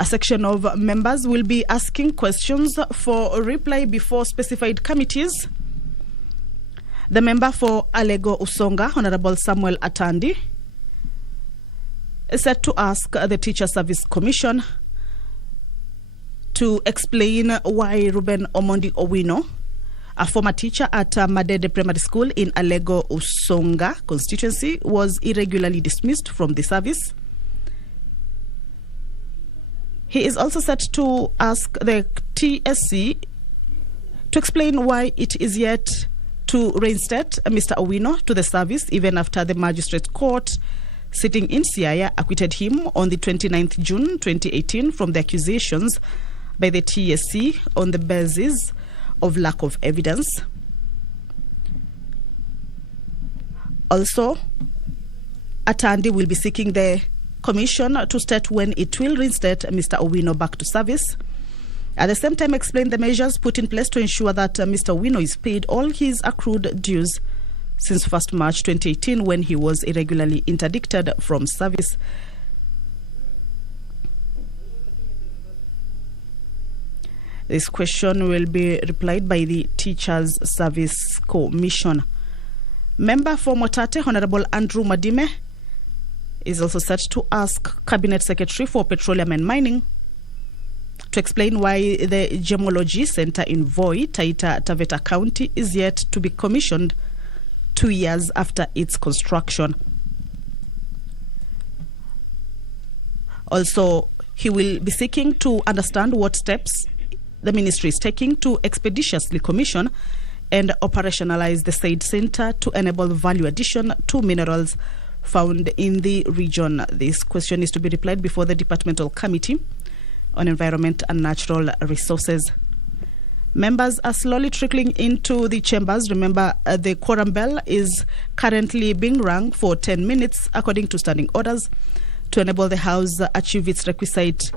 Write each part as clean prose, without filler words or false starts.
A section of members will be asking questions for reply before specified committees. The member for Alego Usonga, Honorable Samuel Atandi, is set to ask the Teacher Service Commission to explain why Ruben Omondi Owino, a former teacher at Madede Primary School in Alego Usonga constituency, was irregularly dismissed from the service. He is also set to ask the TSC to explain why it is yet to reinstate Mr. Owino to the service even after the magistrate court sitting in Siaya acquitted him on the 29th June 2018 from the accusations by the TSC on the basis of lack of evidence. Also, Atandi will be seeking the Commission to state when it will reinstate Mr. Owino back to service. At the same time, explain the measures put in place to ensure that Mr. Owino is paid all his accrued dues since 1st March 2018 when he was irregularly interdicted from service. This question will be replied by the Teachers Service Commission. Member for Motate, Honorable Andrew Madime, is also set to ask Cabinet Secretary for Petroleum and Mining to explain why the Gemology Center in Voi, Taita Taveta County, is yet to be commissioned 2 years after its construction. Also, he will be seeking to understand what steps the ministry is taking to expeditiously commission and operationalize the said center to enable value addition to minerals found in the region. This question is to be replied before the Departmental Committee on Environment and Natural Resources. Members are slowly trickling into the chambers. Remember, the quorum bell is currently being rung for 10 minutes according to standing orders to enable the House achieve its requisite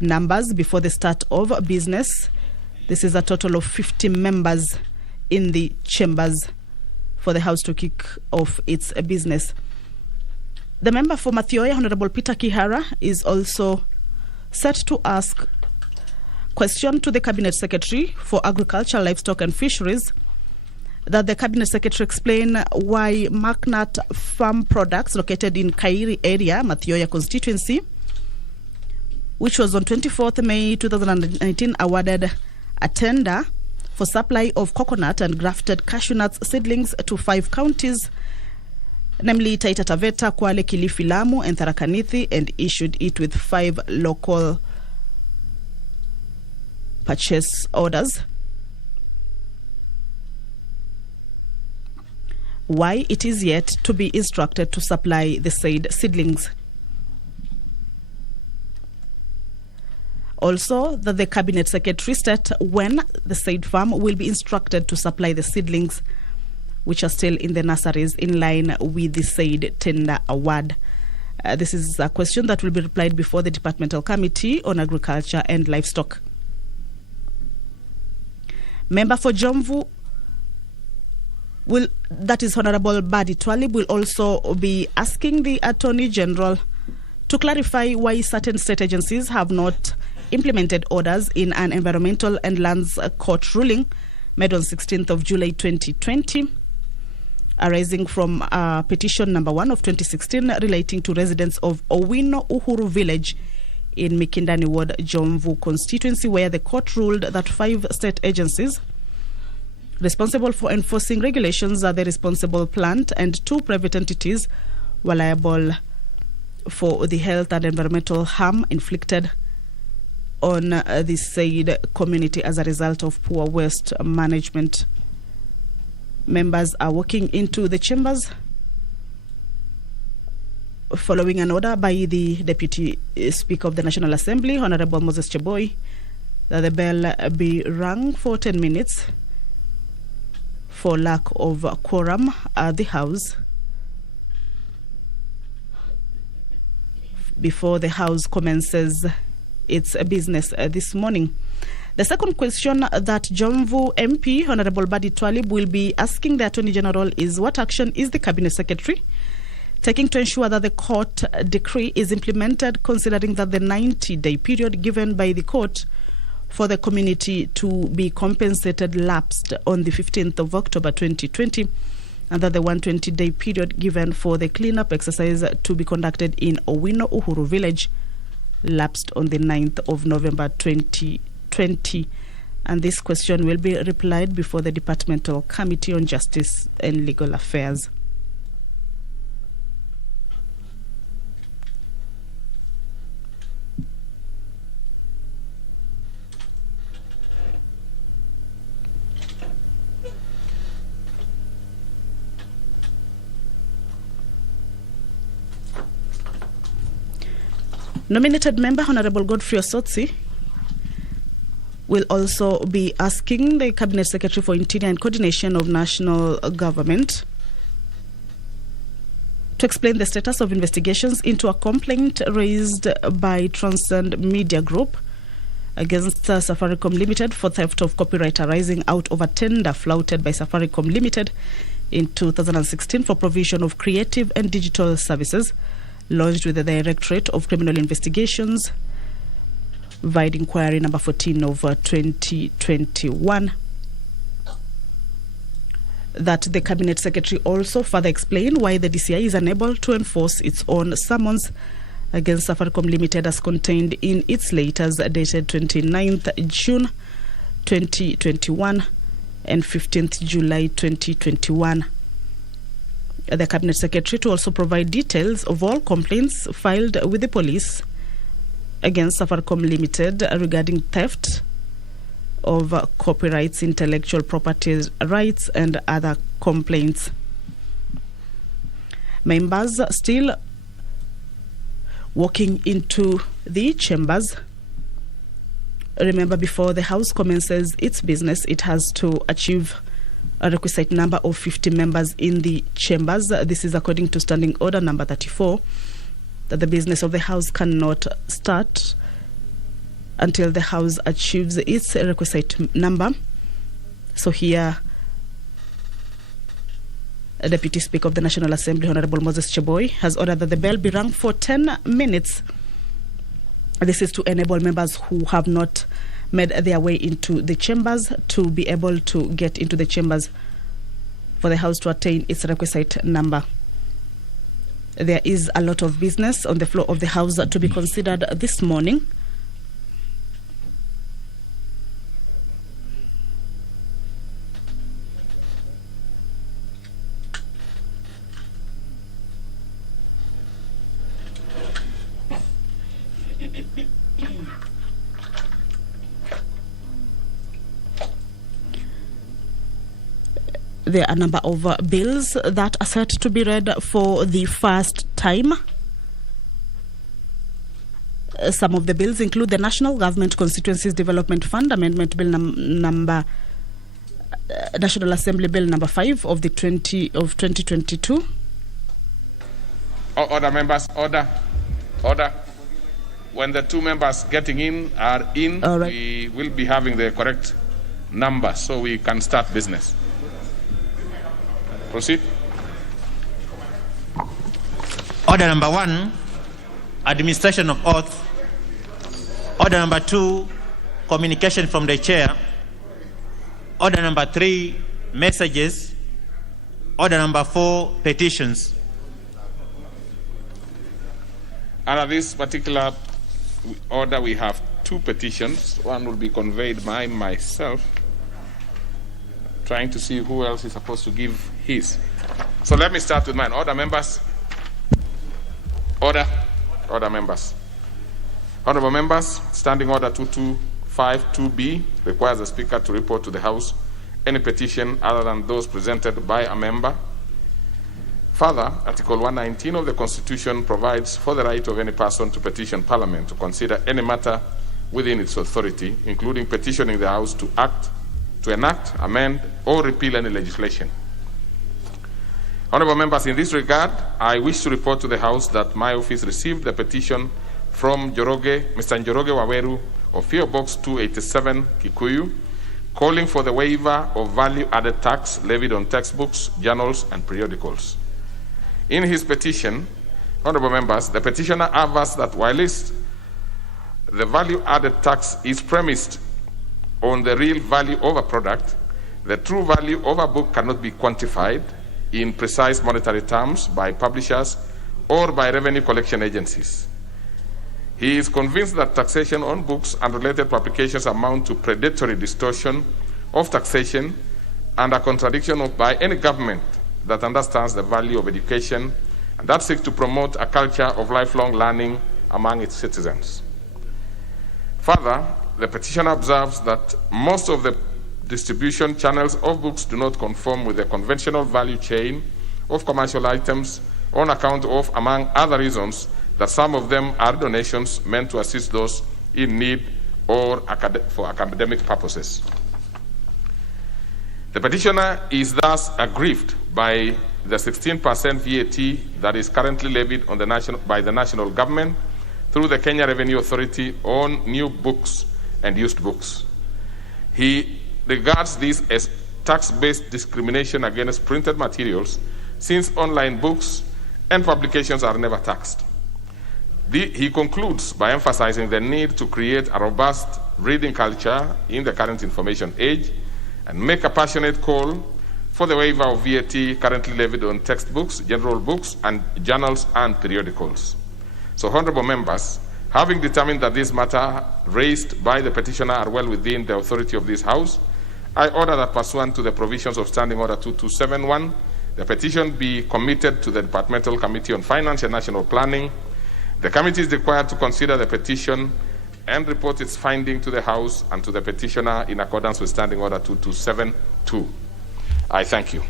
numbers before the start of business. This is a total of 50 members in the chambers for the House to kick off its business. The member for Mathioya, Honorable Peter Kihara, is also set to ask question to the Cabinet Secretary for Agriculture, Livestock and Fisheries, that the Cabinet Secretary explain why Macnat Farm Products, located in Kairi area, Mathioya constituency, which was on 24th May 2019, awarded a tender for supply of coconut and grafted cashew nuts seedlings to 5 counties, namely Taita Taveta, Kwale, Kilifi, Lamu, and Tharaka Nithi, and issued it with 5 local purchase orders. Why it is yet to be instructed to supply the said seedlings. Also, that the Cabinet Secretary state when the said farm will be instructed to supply the seedlings which are still in the nurseries in line with the said tender award. This is a question that will be replied before the Departmental Committee on Agriculture and Livestock. Member for Jomvu, that is Honorable Badi Twalib, will also be asking the Attorney General to clarify why certain state agencies have not implemented orders in an environmental and lands court ruling made on 16th of July 2020, arising from petition number 1 of 2016 relating to residents of Owino Uhuru Village in Mikindani Ward, Jomvu constituency, where the court ruled that 5 state agencies responsible for enforcing regulations are the responsible plant and 2 private entities were liable for the health and environmental harm inflicted on the said community as a result of poor waste management. Members are walking into the chambers following an order by the Deputy Speaker of the National Assembly, Honorable Moses Cheboy, that the bell be rung for 10 minutes for lack of quorum at the House before the House commences its business this morning. The second question that Jomvu MP Honorable Badi Twalib will be asking the Attorney General is what action is the Cabinet Secretary taking to ensure that the court decree is implemented, considering that the 90-day period given by the court for the community to be compensated lapsed on the 15th of October 2020, and that the 120-day period given for the cleanup exercise to be conducted in Owino Uhuru Village lapsed on the 9th of November 2020. And this question will be replied before the Departmental Committee on Justice and Legal Affairs. Nominated member Honorable Godfrey Osotsi will also be asking the Cabinet Secretary for Interior and Coordination of National Government to explain the status of investigations into a complaint raised by Transcend Media Group against Safaricom Limited for theft of copyright arising out of a tender flouted by Safaricom Limited in 2016 for provision of creative and digital services, launched with the Directorate of Criminal Investigations, vide inquiry number 14 of 2021. That the Cabinet Secretary also further explained why the DCI is unable to enforce its own summons against Safaricom Limited as contained in its letters dated 29th June 2021 and 15th July 2021. The Cabinet Secretary to also provide details of all complaints filed with the police against Safaricom Limited regarding theft of copyrights, intellectual property rights, and other complaints. Members still walking into the chambers. Remember, before the House commences its business, it has to achieve a requisite number of 50 members in the chambers. This is according to Standing Order number 34, that the business of the House cannot start until the House achieves its requisite number. So here, Deputy Speaker of the National Assembly, Honorable Moses Cheboy, has ordered that the bell be rung for 10 minutes. This is to enable members who have not made their way into the chambers to be able to get into the chambers for the House to attain its requisite number. There is a lot of business on the floor of the House to be considered this morning. There are a number of bills that are set to be read for the first time. Some of the bills include the National Government Constituencies Development Fund Amendment Bill number National Assembly Bill number 5 of 2022. Order, members. Order. When the two members getting in are in, right, we will be having the correct number so we can start business. Proceed. Order number 1, administration of oath. Order number 2, communication from the chair. Order number 3, messages. Order number 4, petitions. Under this particular order, we have 2 petitions. One will be conveyed by myself, trying to see who else is supposed to give his. So let me start with mine. Order, members. Order, members. Honorable members, Standing Order 2252B requires the Speaker to report to the House any petition other than those presented by a member. Further, Article 119 of the Constitution provides for the right of any person to petition Parliament to consider any matter within its authority, including petitioning the House to enact, amend, or repeal any legislation. Honourable members, in this regard, I wish to report to the House that my office received a petition from Mr. Njoroge Waweru of PO Box 287, Kikuyu, calling for the waiver of value-added tax levied on textbooks, journals, and periodicals. In his petition, honorable members, the petitioner avers that whilst the value-added tax is premised on the real value of a product, the true value of a book cannot be quantified in precise monetary terms by publishers or by revenue collection agencies. He is convinced that taxation on books and related publications amount to predatory distortion of taxation and a contradiction by any government that understands the value of education and that seeks to promote a culture of lifelong learning among its citizens. Further, the petitioner observes that most of the distribution channels of books do not conform with the conventional value chain of commercial items on account of, among other reasons, that some of them are donations meant to assist those in need or for academic purposes. The petitioner is thus aggrieved by the 16% VAT that is currently levied on by the national government through the Kenya Revenue Authority on new books and used books. He regards this as tax-based discrimination against printed materials, since online books and publications are never taxed. He concludes by emphasizing the need to create a robust reading culture in the current information age and make a passionate call for the waiver of VAT currently levied on textbooks, general books, and journals and periodicals. So, honorable members, having determined that this matter raised by the petitioner are well within the authority of this House, I order that pursuant to the provisions of Standing Order 2271, the petition be committed to the Departmental Committee on Finance and National Planning. The committee is required to consider the petition and report its finding to the House and to the petitioner in accordance with Standing Order 2272. I thank you.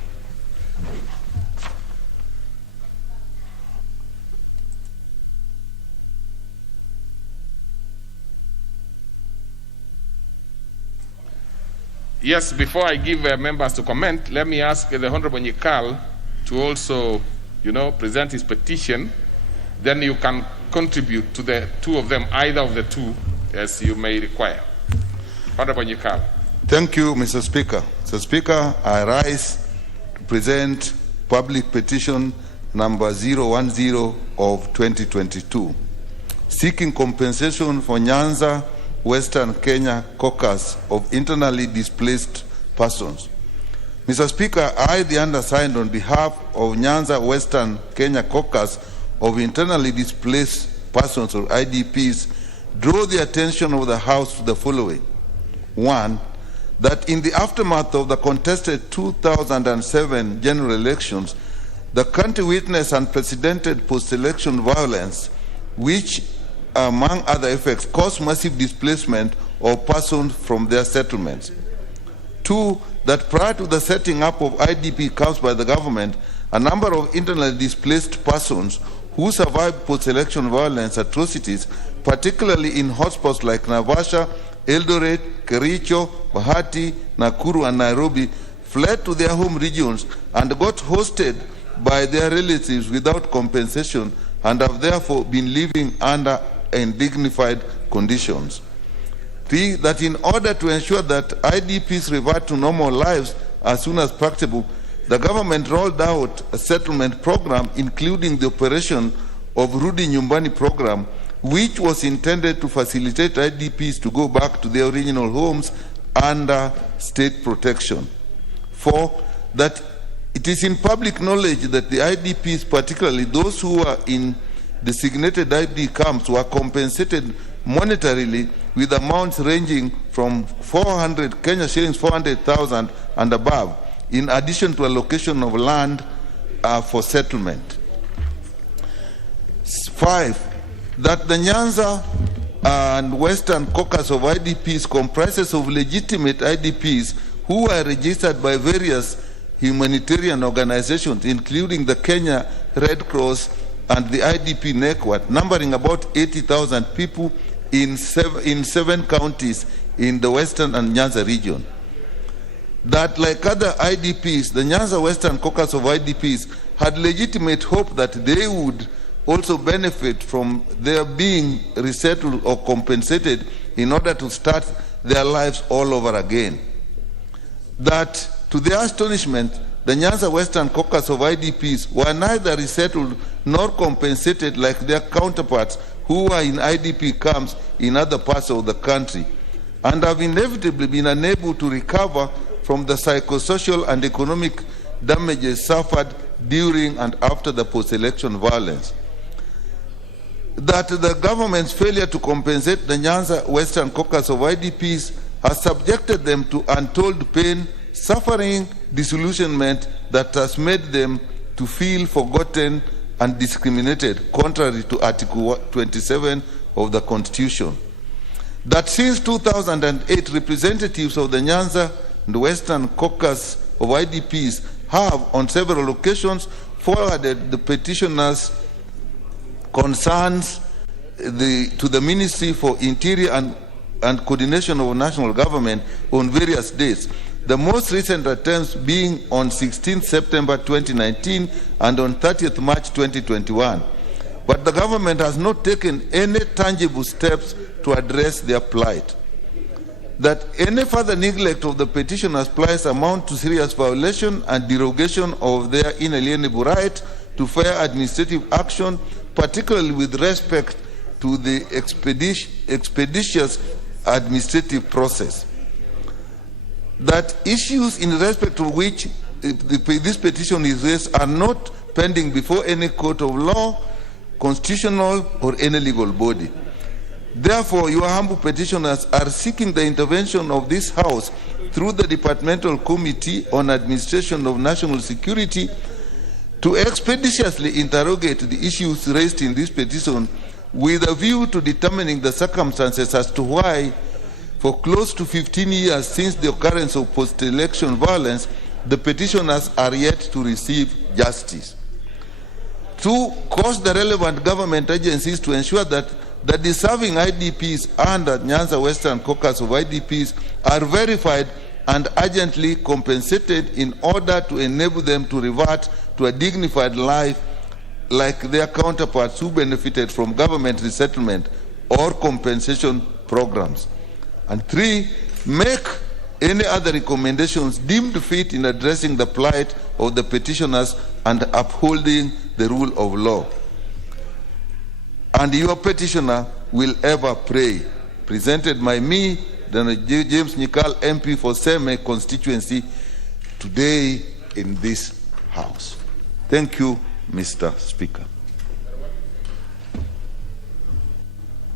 Yes, before I give members to comment, let me ask the Honorable Nyikal to also, present his petition. Then you can contribute to the two of them, either of the two, as you may require. Honorable Nyikal. Thank you, Mr. Speaker. Mr. Speaker, I rise to present public petition number 010 of 2022, seeking compensation for Nyanza, Western Kenya caucus of internally displaced persons. Mr. Speaker, I, the undersigned, on behalf of Nyanza, Western Kenya caucus of internally displaced persons, or IDPs, draw the attention of the House to the following. One, that in the aftermath of the contested 2007 general elections, the country witnessed unprecedented post-election violence, which, among other effects, caused massive displacement of persons from their settlements. Two, that prior to the setting up of IDP camps by the government, a number of internally displaced persons who survived post-election violence atrocities, particularly in hotspots like Naivasha, Eldoret, Kericho, Bahati, Nakuru, and Nairobi, fled to their home regions and got hosted by their relatives without compensation and have therefore been living under undignified conditions. Three, that in order to ensure that IDPs revert to normal lives as soon as practicable, the government rolled out a settlement program, including the operation of Rudi Nyumbani program, which was intended to facilitate IDPs to go back to their original homes under state protection. Four, that it is in public knowledge that the IDPs, particularly those who are in designated IDP camps, were compensated monetarily with amounts ranging from 400 Kenya shillings, 400,000 and above, in addition to allocation of land for settlement. Five, that the Nyanza and Western caucus of IDPs comprises of legitimate IDPs who are registered by various humanitarian organizations, including the Kenya Red Cross and the IDP network, numbering about 80,000 people in seven counties in the Western and Nyanza region. That, like other IDPs, the Nyanza Western caucus of IDPs had legitimate hope that they would also benefit from their being resettled or compensated in order to start their lives all over again. That, to their astonishment, the Nyanza Western Caucus of IDPs were neither resettled nor compensated like their counterparts who were in IDP camps in other parts of the country, and have inevitably been unable to recover from the psychosocial and economic damages suffered during and after the post-election violence. That the government's failure to compensate the Nyanza Western Caucus of IDPs has subjected them to untold pain, suffering, disillusionment that has made them to feel forgotten and discriminated, contrary to Article 27 of the Constitution. That since 2008, representatives of the Nyanza and Western Caucus of IDPs have, on several occasions, forwarded the petitioners' concerns to the Ministry for Interior and Coordination of National Government on various dates. The most recent attempts being on 16 September 2019 and on 30th March 2021. But the government has not taken any tangible steps to address their plight. That any further neglect of the petitioners' plight amount to serious violation and derogation of their inalienable right to fair administrative action, particularly with respect to the expeditious administrative process. That issues in respect of which this petition is raised are not pending before any court of law, constitutional, or any legal body. Therefore, your humble petitioners are seeking the intervention of this House through the Departmental Committee on Administration of National Security to expeditiously interrogate the issues raised in this petition with a view to determining the circumstances as to why, for close to 15 years since the occurrence of post-election violence, the petitioners are yet to receive justice. To cause the relevant government agencies to ensure that the deserving IDPs under Nyanza Western Caucus of IDPs are verified and urgently compensated in order to enable them to revert to a dignified life like their counterparts who benefited from government resettlement or compensation programs. And 3, make any other recommendations deemed fit in addressing the plight of the petitioners and upholding the rule of law. And your petitioner will ever pray. Presented by me, James Nyikal, MP for Seme constituency, today in this House. Thank you, Mr. Speaker.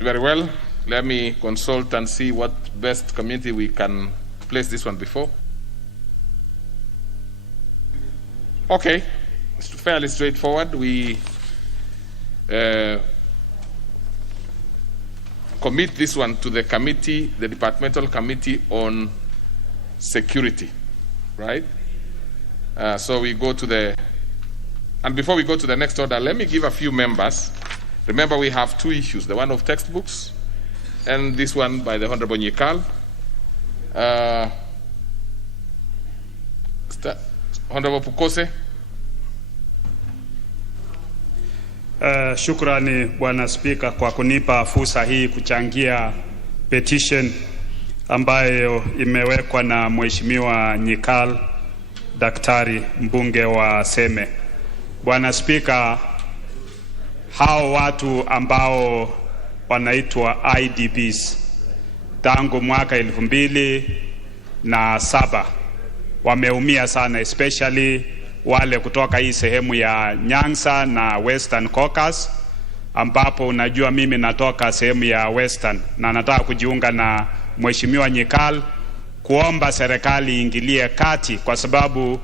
Very well. Let me consult and see what best committee we can place this one before. Okay, it's fairly straightforward. We commit this one to the committee, the Departmental Committee on Security, right? So we go to the, and before we go to the next order, let me give a few members. Remember, we have 2 issues, the one of textbooks and this one by the Honorable Nyikal. Honorable Pukose. Shukrani Bwana Spika kwa kunipa fursa hii kuchangia petition ambayo imewekwa na Mheshimiwa Nyikal, daktari mbunge wa Seme. Bwana Spika, hao watu ambao wanaitwa IDPs tangu mwaka 2007 wameumia sana, especially wale kutoka hii sehemu ya Nyanza na Western Caucus, ambapo unajua mimi natoka sehemu ya Western na nataka kujiunga na Mheshimiwa Nyikal kuomba serikali ingilie kati, kwa sababu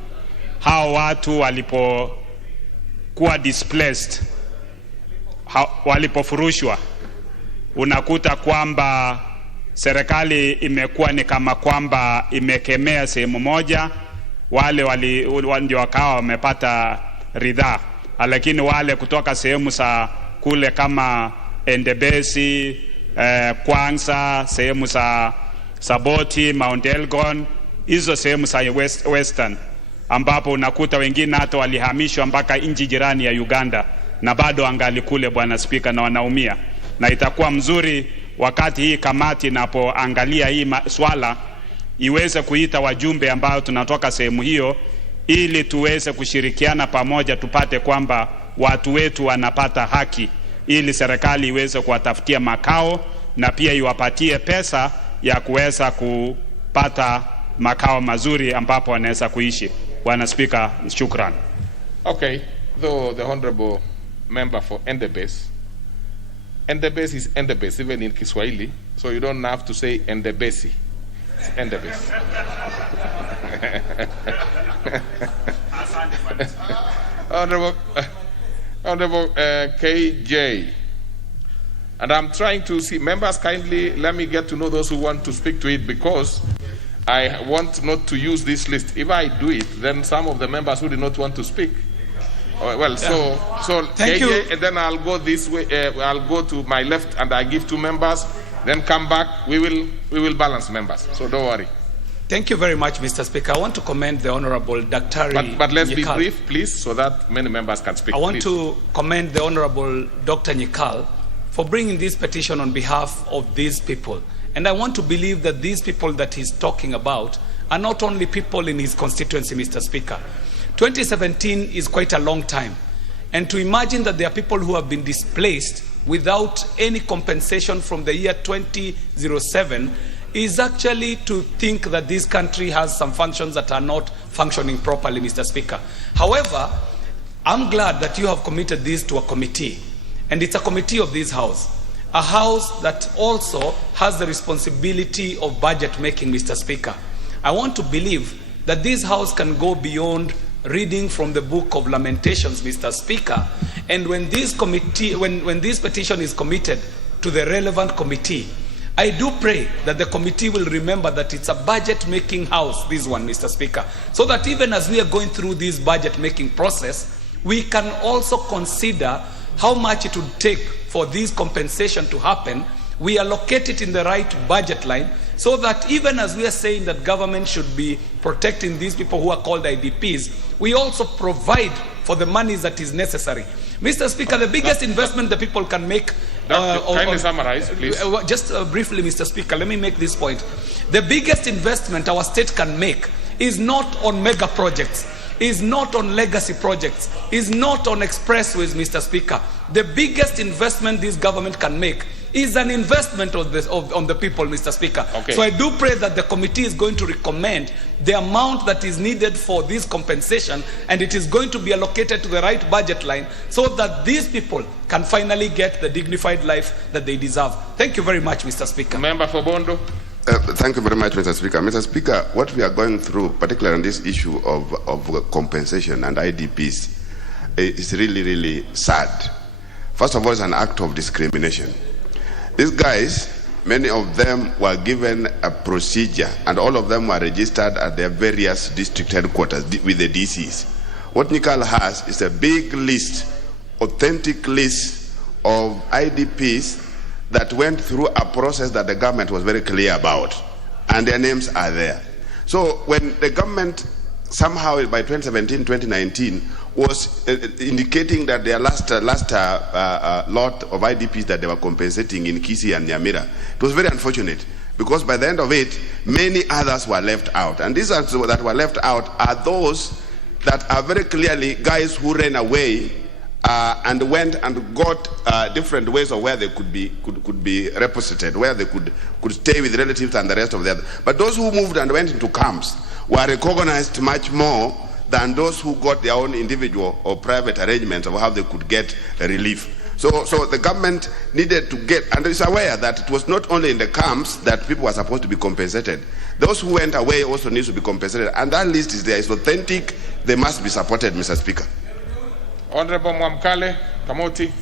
hao watu walipokuwa displaced, walipofurushwa, unakuta kwamba serikali imekuwa ni kama kwamba imekemea sehemu moja, wale ndio wakawa wamepata ridhaa, lakini wale kutoka sehemu za kule kama Endebesi, Kwanza, sehemu za Saboti, Mount Elgon, hizo sehemu za Western, ambapo unakuta wengine hata walihamishwa mpaka nchi jirani ya Uganda na bado angali kule, Bwana Spika, na wanaumia. Na itakuwa mzuri wakati hii kamati inapoangalia hii swala iweze kuita wajumbe ambao tunatoka sehemu hiyo, ili tuweze kushirikiana pamoja, tupate kwamba watu wetu wanapata haki, ili serikali iweze kuwatafutia makao na pia iwapatie pesa ya kuweza kupata makao mazuri ambapo wanaweza kuishi. Bwana Speaker, shukran. Okay, though the honorable member for Endebess is Endebess even in Kiswahili, so you don't have to say Endebesi. It's Endebess. Honorable KJ. And I'm trying to see, members kindly let me get to know those who want to speak to it, because I want not to use this list. If I do it, then some of the members who do not want to speak. Well, so Thank KJ, you. and then I'll go this way. I'll go to my left, and I give 2 members. Then come back. We will balance members. So don't worry. Thank you very much, Mr. Speaker. I want to commend the Honorable Dr. But let's be brief, please, so that many members can speak. I want please. to commend the Honorable Dr. Nyikal for bringing this petition on behalf of these people. And I want to believe that these people that he's talking about are not only people in his constituency, Mr. Speaker. 2017 is quite a long time. And to imagine that there are people who have been displaced without any compensation from the year 2007 is actually to think that this country has some functions that are not functioning properly, Mr. Speaker. However, I'm glad that you have committed this to a committee. And it's a committee of this House. A House that also has the responsibility of budget making, Mr. Speaker. I want to believe that this House can go beyond reading from the Book of Lamentations, Mr. Speaker, and when this committee, when this petition is committed to the relevant committee, I do pray that the committee will remember that it's a budget-making house, this one, Mr. Speaker, so that even as we are going through this budget-making process, we can also consider how much it would take for this compensation to happen. We allocate it in the right budget line, so that even as we are saying that government should be protecting these people who are called IDPs, we also provide for the money that is necessary. Mr. Speaker, the biggest investment the people can make... kindly summarize, please. Just briefly, Mr. Speaker, let me make this point. The biggest investment our state can make is not on mega projects, is not on legacy projects, is not on expressways, Mr. Speaker. The biggest investment this government can make is an investment on the people, Mr. Speaker. Okay. So I do pray that the committee is going to recommend the amount that is needed for this compensation, and it is going to be allocated to the right budget line, so that these people can finally get the dignified life that they deserve. Thank you very much, Mr. Speaker. Member for Bondo. Thank you very much, Mr. Speaker. Mr. Speaker, what we are going through, particularly on this issue of compensation and IDPs, is really, really sad. First of all, it's an act of discrimination. These guys, many of them were given a procedure, and all of them were registered at their various district headquarters with the DCs. What Nyikal has is a big list, authentic list of IDPs that went through a process that the government was very clear about, and their names are there. So when the government somehow by 2017, 2019 was indicating that their last lot of IDPs that they were compensating in Kisii and Nyamira, it was very unfortunate, because by the end of it, many others were left out. And these that were left out are those that are very clearly guys who ran away and went and got different ways of where they could be reposited, where they could stay with relatives and the rest of the other. But those who moved and went into camps were recognized much more than those who got their own individual or private arrangements of how they could get relief. So the government needed to get, and is aware that it was not only in the camps that people were supposed to be compensated. Those who went away also need to be compensated, and that list is there. It's authentic. They must be supported, Mr. Speaker. Honorable Mwamkale Kamoti.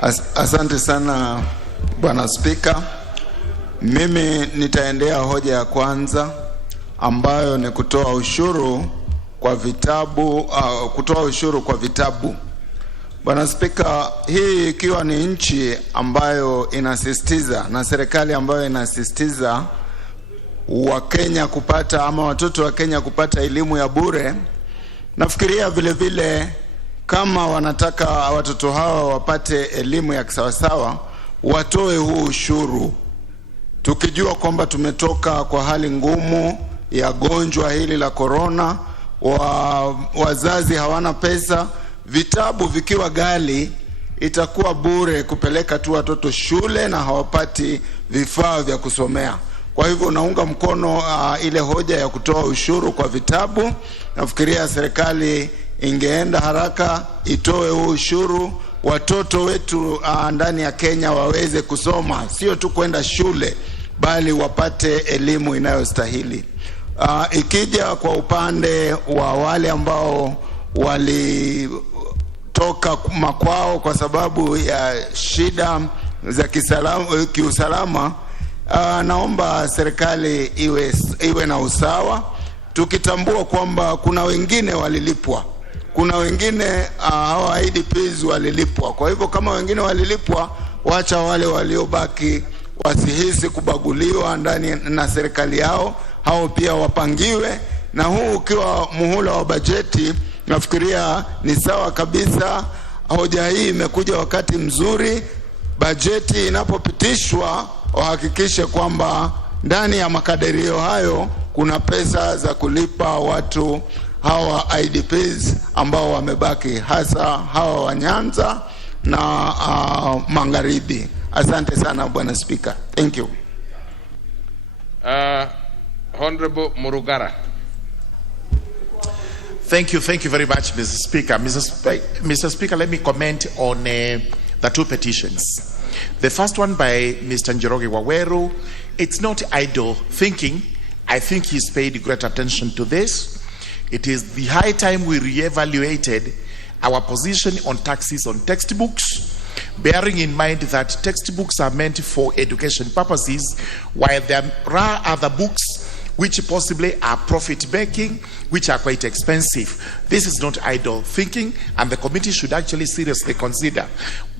Asante sana Bwana Spika. Mimi nitaendea hoja ya kwanza ambayo ni kutoa ushuru kwa vitabu, Bwana Spika, hii ikiwa ni nchi ambayo inasisitiza na serikali ambayo inasisitiza Wakenya kupata ama watoto wa Kenya kupata elimu ya bure, nafikiria vile vile kama wanataka watoto hawa wapate elimu ya kisawasawa, watoe huu ushuru. Tukijua kwamba tumetoka kwa hali ngumu ya gonjwa hili la corona, wazazi hawana pesa, vitabu vikiwa ghali, itakuwa bure kupeleka tu watoto shule na hawapati vifaa vya kusomea. Kwa hivyo naunga mkono ile hoja ya kutoa ushuru kwa vitabu. Nafikiria serikali ingeenda haraka itoe huo ushuru, watoto wetu ndani ya Kenya waweze kusoma, sio tu kwenda shule bali wapate elimu inayostahili. Ikija kwa upande wa wale ambao walitoka makwao kwa sababu ya shida za kiusalama, naomba serikali iwe na usawa, tukitambua kwamba kuna wengine walilipwa, kuna wengine hawa IDPs walilipwa. Kwa hivyo kama wengine walilipwa, wacha wale waliobaki wasihisi kubaguliwa ndani na serikali yao, hao pia wapangiwe. Na huu ukiwa muhula wa bajeti, nafikiria ni sawa kabisa. Hoja hii imekuja wakati mzuri. Bajeti inapopitishwa, wahakikishe kwamba ndani ya makadirio hayo kuna pesa za kulipa watu hawa IDPs ambao wamebaki, hasa hawa wa Nyanza na Magharibi. Asante sana Bwana Speaker. Thank you. Honorable Murugara. Thank you very much, Mr. Speaker. Mr. Speaker, let me comment on the two petitions. The first one by Mr. Njoroge Waweru. It's not idle thinking. I think he's paid great attention to this. It is the high time we re-evaluated our position on taxes on textbooks, bearing in mind that textbooks are meant for education purposes, while there are other books which possibly are profit-making, which are quite expensive. This is not idle thinking, and the committee should actually seriously consider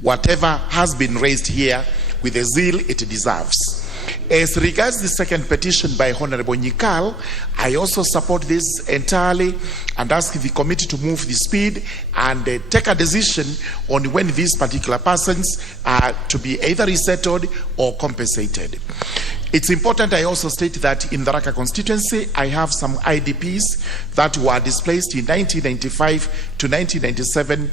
whatever has been raised here with the zeal it deserves. As regards the second petition by Honorable Nyikal, I also support this entirely and ask the committee to move the speed and take a decision on when these particular persons are to be either resettled or compensated. It's important I also state that in the Raka constituency, I have some IDPs that were displaced in 1995 to 1997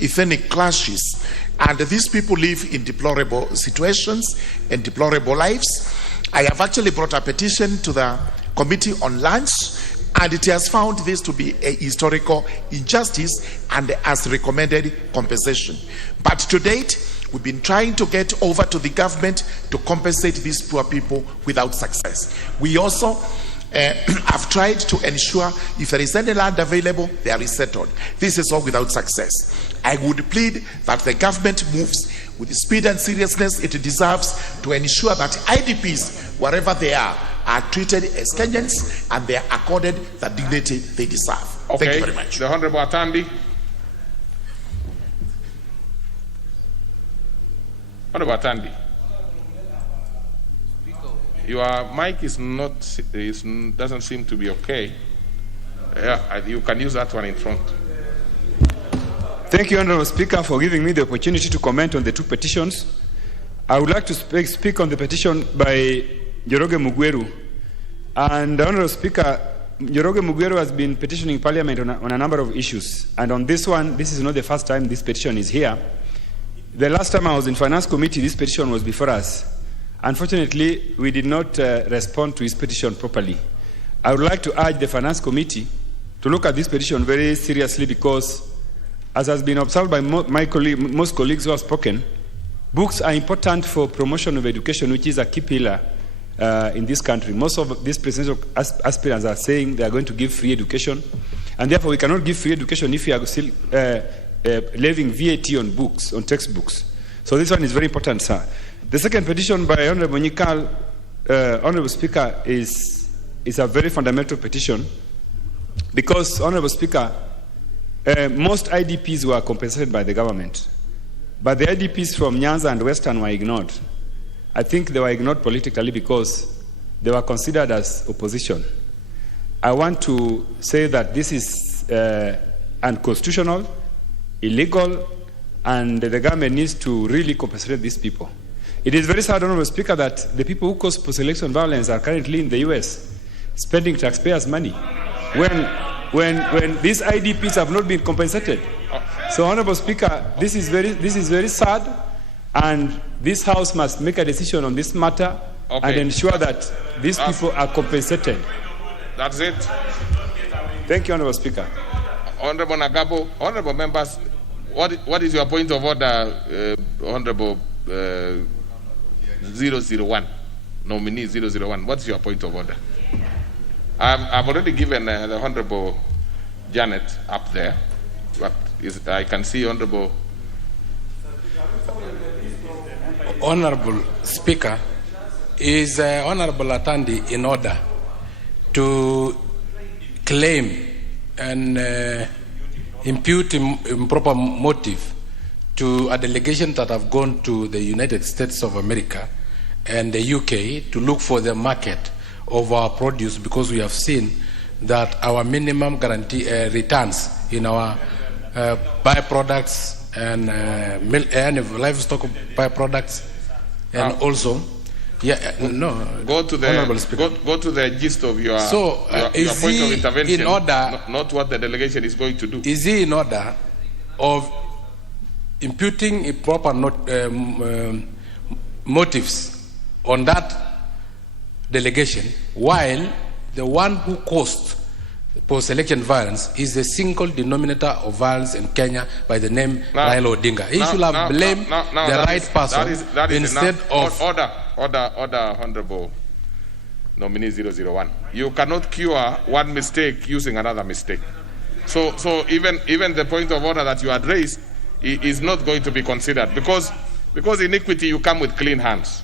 ethnic clashes. And these people live in deplorable situations and deplorable lives. I have actually brought a petition to the Committee on Lands, and it has found this to be a historical injustice and has recommended compensation. But to date, we've been trying to get over to the government to compensate these poor people without success. We also have tried to ensure if there is any land available, they are resettled. This is all without success. I would plead that the government moves with the speed and seriousness it deserves to ensure that IDPs, wherever they are treated as Kenyans and they are accorded the dignity they deserve. Okay. Thank you very much. The Honorable Atandi. Honorable Atandi. Your mic doesn't seem to be okay. Yeah, you can use that one in front. Thank you, Honorable Speaker, for giving me the opportunity to comment on the two petitions. I would like to speak on the petition by Njoroge Mugweru. And Honorable Speaker, Njoroge Mugweru has been petitioning Parliament on a number of issues. And on this one, this is not the first time this petition is here. The last time I was in Finance Committee, this petition was before us. Unfortunately, we did not respond to his petition properly. I would like to urge the Finance Committee to look at this petition very seriously because, as has been observed by most colleagues who have spoken, books are important for promotion of education, which is a key pillar in this country. Most of these presidential aspirants are saying they are going to give free education, and therefore we cannot give free education if we are still levying VAT on books, on textbooks. So this one is very important, sir. The second petition by Honorable Nyikal, Honorable Speaker, is a very fundamental petition because, Honorable Speaker, most IDPs were compensated by the government, but the IDPs from Nyanza and Western were ignored. I think they were ignored politically because they were considered as opposition. I want to say that this is unconstitutional, illegal, and the government needs to really compensate these people. It is very sad, Honorable Speaker, that the people who cause post-election violence are currently in the US spending taxpayers' money when when these IDPs have not been compensated. So, Honorable Speaker, this is very sad, and this House must make a decision on this matter and ensure that these people are compensated. That's it. Thank you, Honorable Speaker. Honorable Nagabo, honorable members, what is your point of order, Honorable 001, nominee 001? What's your point of order? I've already given the Honorable Janet up there, but I can see Honorable. Honorable Speaker, is Honorable Atandi in order to claim and impute improper motive to a delegation that have gone to the United States of America and the UK to look for the market of our produce, because we have seen that our minimum guarantee returns in our byproducts and livestock byproducts, and also go to the gist of your your point of intervention, in order, not what the delegation is going to do. Is he in order of imputing improper motives on that delegation, while the one who caused post-election violence is the single denominator of violence in Kenya by the name Raila Odinga? He should have blamed the right person instead of... Order, Honorable nominee 001. You cannot cure one mistake using another mistake. So even the point of order that you had raised is not going to be considered, because iniquity, you come with clean hands.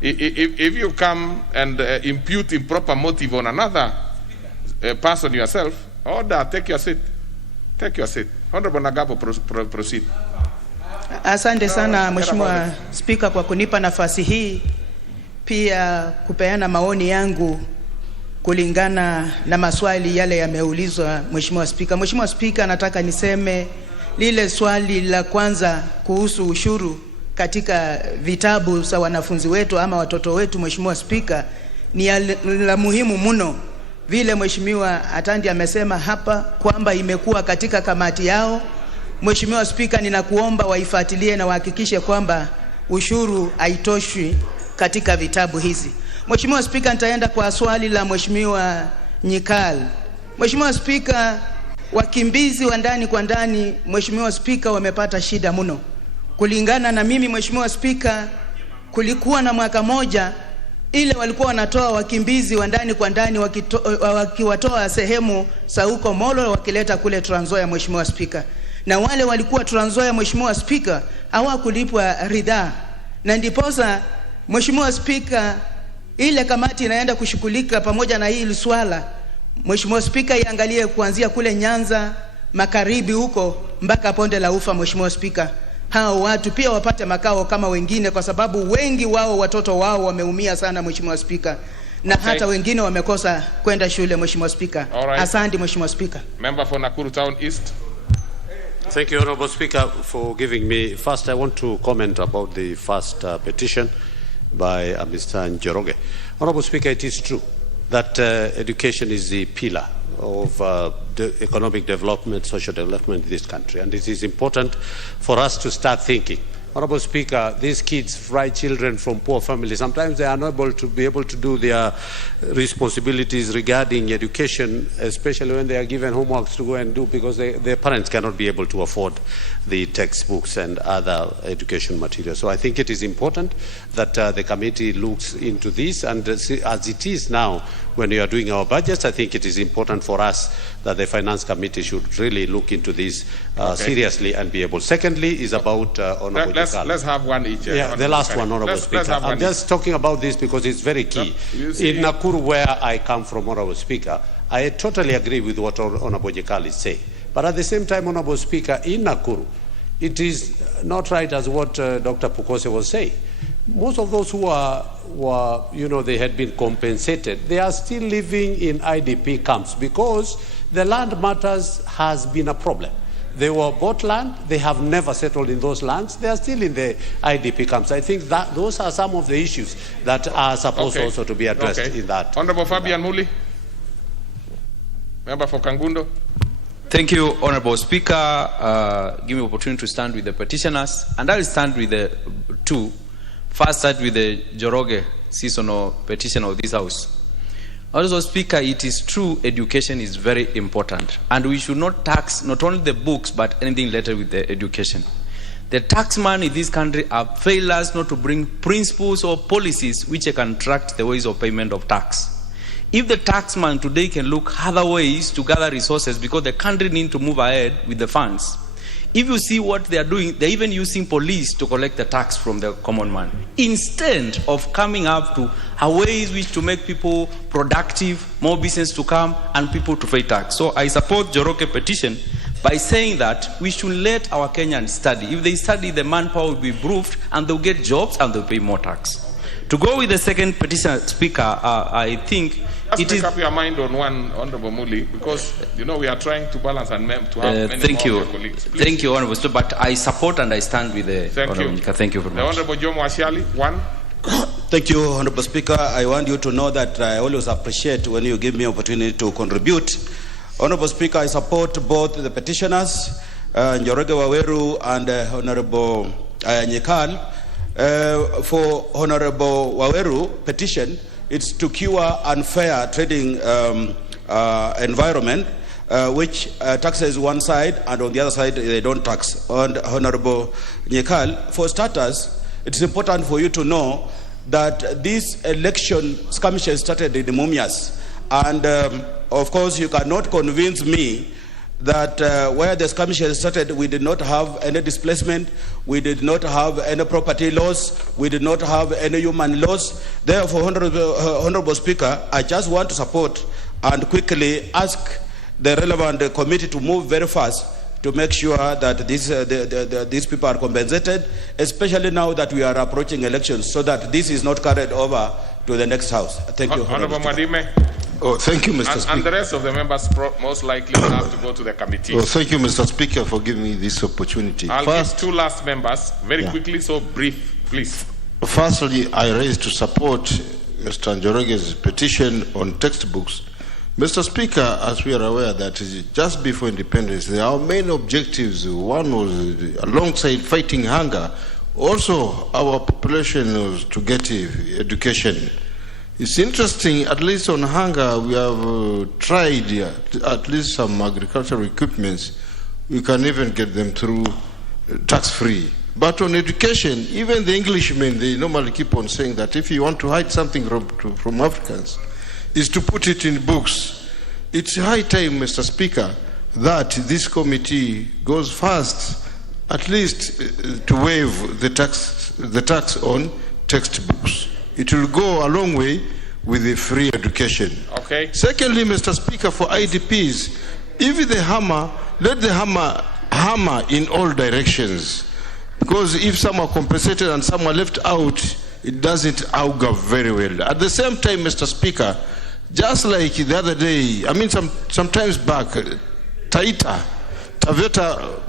If you come and impute improper motive on another person yourself, order, take your seat. Take your seat. Honorable Nagabo, proceed. Asante sana Mheshimiwa Spika kwa kunipa nafasi hii, pia kupeana maoni yangu kulingana na maswali yale yameulizwa. Mheshimiwa Spika, Mheshimiwa Spika, nataka niseme lile swali la kwanza kuhusu ushuru katika vitabu za wanafunzi wetu ama watoto wetu, Mheshimiwa Spika, ni la muhimu mno. Vile Mheshimiwa Atandi amesema hapa kwamba imekuwa katika kamati yao. Mheshimiwa Spika, ninakuomba waifuatilie na wahakikishe kwamba ushuru haitoshwi katika vitabu hizi. Mheshimiwa Spika, nitaenda kwa swali la Mheshimiwa Nyikal. Mheshimiwa Spika, wakimbizi wa ndani kwa ndani, Mheshimiwa Spika, wamepata shida mno. Kulingana na mimi, Mheshimiwa Spika, kulikuwa na mwaka moja ile walikuwa wanatoa wakimbizi wa ndani kwa ndani wakiwatoa sehemu za huko Molo wakileta kule Trans Nzoia, Mheshimiwa Spika. Na wale walikuwa Trans Nzoia, Mheshimiwa Spika, hawakulipwa ridhaa. Na ndiposa Mheshimiwa Spika, ile kamati inaenda kushughulika pamoja na hili swala, Mheshimiwa Spika, iangalie kuanzia kule Nyanza Magharibi huko mpaka Bonde la Ufa, Mheshimiwa Spika. Hao watu pia wapate makao kama wengine, kwa sababu wengi wao watoto wao wameumia sana, Mheshimiwa Spika, na hata wengine wamekosa kwenda shule, Mheshimiwa Spika. Asante Mheshimiwa Spika. Member for Nakuru Town East. Thank you, Honorable Speaker, for giving me. First, I want to comment about the first petition by Mr. Njoroge. Honorable Speaker, it is true that education is the pillar of economic development, social development in this country, and it is important for us to start thinking. Honorable Speaker, these kids, fry children from poor families, sometimes they are not able to do their responsibilities regarding education, especially when they are given homeworks to go and do, because their parents cannot be able to afford the textbooks and other education materials. So I think it is important that the committee looks into this, and as it is now, when we are doing our budgets, I think it is important for us that the Finance Committee should really look into this seriously and be able. Secondly is about Honorable Let's have one each. Yeah, the last one, Honorable Speaker. I'm just talking about this because it's very key. In Nakuru, where I come from, Honorable Speaker, I totally agree with what Honorable Jekal is saying. But at the same time, Honorable Speaker, in Nakuru, it is not right as what Dr. Pukose was saying. Most of those who were, they had been compensated, they are still living in IDP camps because the land matters has been a problem. They were bought land, they have never settled in those lands, they are still in the IDP camps. I think that those are some of the issues that are supposed also to be addressed in that. Honorable Fabian Muli, member for Kangundo. Thank you, Honorable Speaker. Give me opportunity to stand with the petitioners, and I will stand with the two. First, start with the Njoroge seasonal petition of this House. Also, Speaker, it is true education is very important, and we should not tax not only the books but anything related with the education. The taxman in this country have failed us not to bring principles or policies which can track the ways of payment of tax. If the taxman today can look other ways to gather resources because the country needs to move ahead with the funds, if you see what they are doing, they're even using police to collect the tax from the common man, instead of coming up to ways which to make people productive, more business to come, and people to pay tax. So I support Njoroge petition by saying that we should let our Kenyans study. If they study, the manpower will be improved, and they'll get jobs, and they'll pay more tax. To go with the second petition, Speaker, I think just make up your mind on one, Honorable Muli, because we are trying to balance and to have many thank more you. of your colleagues. Please. Thank you, Honorable Speaker, but I support and I stand with the Honorable Nika. Thank you very much. The Honorable Jomo Asiali, one. Thank you, Honorable Speaker. I want you to know that I always appreciate when you give me opportunity to contribute. Honorable Speaker, I support both the petitioners, Njoroge Waweru and Honorable Nyekal. For Honorable Waweru petition, it's to cure unfair trading environment, which taxes one side and on the other side they don't tax. And Honorable Nyekal, for starters, it's important for you to know that this election skirmishes started in the Mumias, and of course you cannot convince me that where the skirmishes started, we did not have any displacement, we did not have any property laws, we did not have any human laws. Therefore, Honorable Speaker, I just want to support and quickly ask the relevant committee to move very fast to make sure that these people are compensated, especially now that we are approaching elections, so that this is not carried over to the next House. Thank you, Honorable Madime. Oh, thank you, Mr. Speaker. And the rest of the members most likely will have to go to the committee. Oh, thank you, Mr. Speaker, for giving me this opportunity. I'll give two last members very quickly, so brief, please. Firstly, I raise to support Mr. Njoroge's petition on textbooks. Mr. Speaker, as we are aware that just before independence, our main objectives, one was alongside fighting hunger, also our population was to get education. It's interesting, at least on hunger, we have tried at least some agricultural equipments. We can even get them through tax-free. But on education, even the Englishmen, they normally keep on saying that if you want to hide something from Africans, is to put it in books. It's high time, Mr. Speaker, that this committee goes fast, at least to waive the tax on textbooks. It will go a long way with the free education. Okay. Secondly, Mr. Speaker, for IDPs, if the hammer, let the hammer in all directions. Because if some are compensated and some are left out, it doesn't augur very well. At the same time, Mr. Speaker, just like the other day, sometimes back, Taveta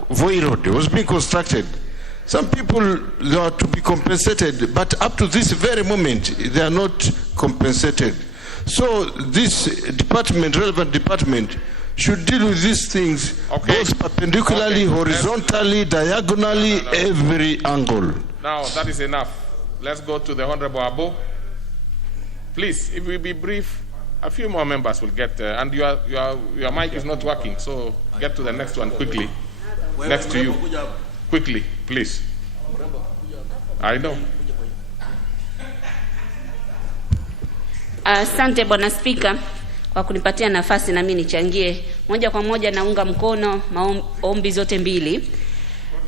Voi Road was being constructed. Some people, they are to be compensated, but up to this very moment, they are not compensated. So this department, relevant department, should deal with these things both perpendicularly, horizontally, diagonally, every angle. Now, that is enough. Let's go to the Honorable Abo. Please, if we be brief, a few more members will get, and your mic is not working, so get to the next one quickly. Next to you. Quickly, please. I know. Asante Bwana Spika kwa kunipatia nafasi na mimi nichangie moja kwa moja. Naunga mkono maombi zote mbili.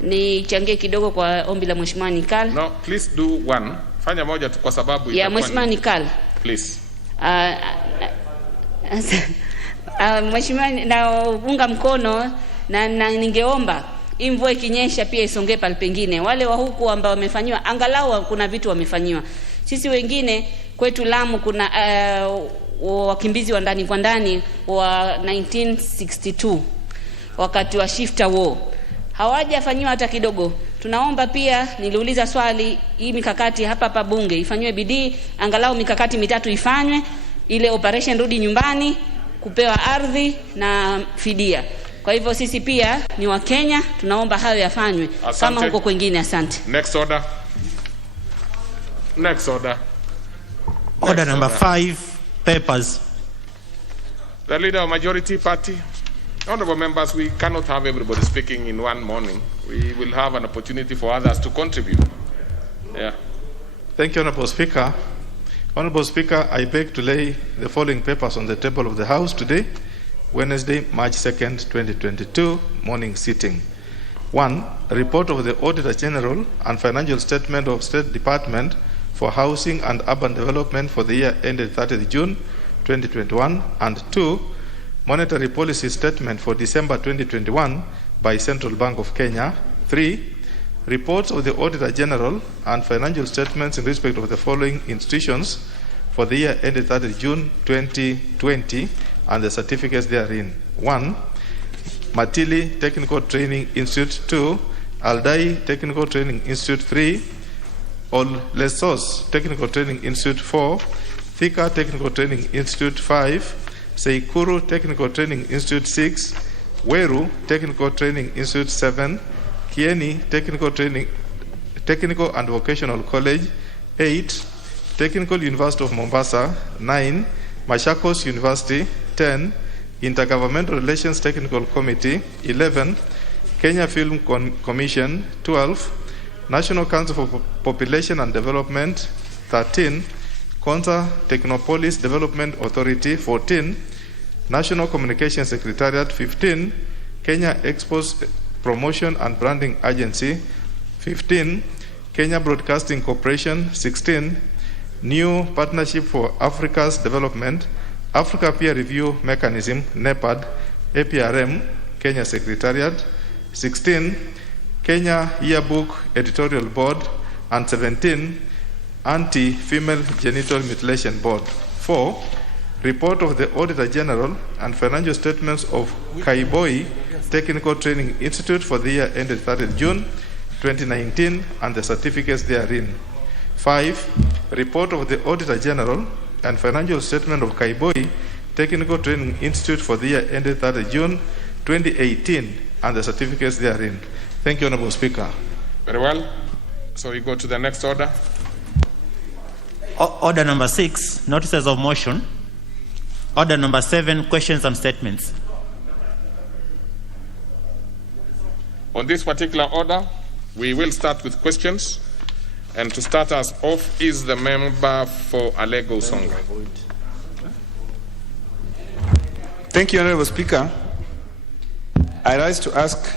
Nichangie kidogo kwa ombi la Mheshimiwa Nikal. No, please do one. Fanya moja tu kwa sababu ya Mheshimiwa Nikal. Please. Mheshimiwa, naunga mkono na ningeomba hii mvua ikinyesha pia isongee pale pengine. Wale wa huku ambao wamefanywa angalau kuna vitu wamefanywa. Sisi wengine kwetu Lamu kuna wakimbizi wa ndani kwa ndani wa 1962 wakati wa shifter war. Hawajafanywa hata kidogo. Tunaomba pia, niliuliza swali, hii mikakati hapa bunge ifanywe bidii, angalau mikakati mitatu ifanywe, ile operation rudi nyumbani, kupewa ardhi na fidia. Kwa hivyo sisi pia ni wa Kenya, tunaomba hayo yafanywe kama huko kwingine. Asante. Next order. Order number 5, papers. The leader of majority party. Honorable members, we cannot have everybody speaking in one morning. We will have an opportunity for others to contribute. Yeah. Thank you, Honorable Speaker. Honorable Speaker, I beg to lay the following papers on the table of the House today, Wednesday, March 2nd, 2022, morning sitting. 1. Report of the Auditor General and Financial Statement of State Department for Housing and Urban Development for the year ended 30th June 2021. And 2. Monetary Policy Statement for December 2021 by Central Bank of Kenya. 3. Reports of the Auditor General and financial statements in respect of the following institutions for the year ended 30th June 2020 and the certificates therein. 1. Matili Technical Training Institute. 2. Aldai Technical Training Institute. 3. Lesos Technical Training Institute. 4. Thika Technical Training Institute. 5. Seikuru Technical Training Institute. 6. Weru Technical Training Institute. 7. Kieni Technical and Vocational College. 8. Technical University of Mombasa. 9. Machakos University. 10. Intergovernmental Relations Technical Committee. 11. Kenya Film Commission. 12. National Council for Population and Development. 13. Konza Technopolis Development Authority. 14. National Communication Secretariat. 15. Kenya Expos Promotion and Branding Agency. 15. Kenya Broadcasting Corporation. 16. New Partnership for Africa's Development, Africa Peer Review Mechanism, NEPAD, APRM, Kenya Secretariat. 16. Kenya Yearbook Editorial Board. And 17. Anti-Female Genital Mutilation Board. 4. Report of the Auditor General and financial statements of Kaiboi Technical Training Institute for the year ended 30th June 2019 and the certificates therein. 5. Report of the Auditor General and financial statement of Kaiboi Technical Training Institute for the year ended 30th June 2018 and the certificates therein. Thank you, Honorable Speaker. Very well. So we go to the next order. Order number 6, notices of motion. Order number 7, questions and statements. On this particular order, we will start with questions. And to start us off is the member for Alego Usonga. Thank you, Honorable Speaker. I rise to ask.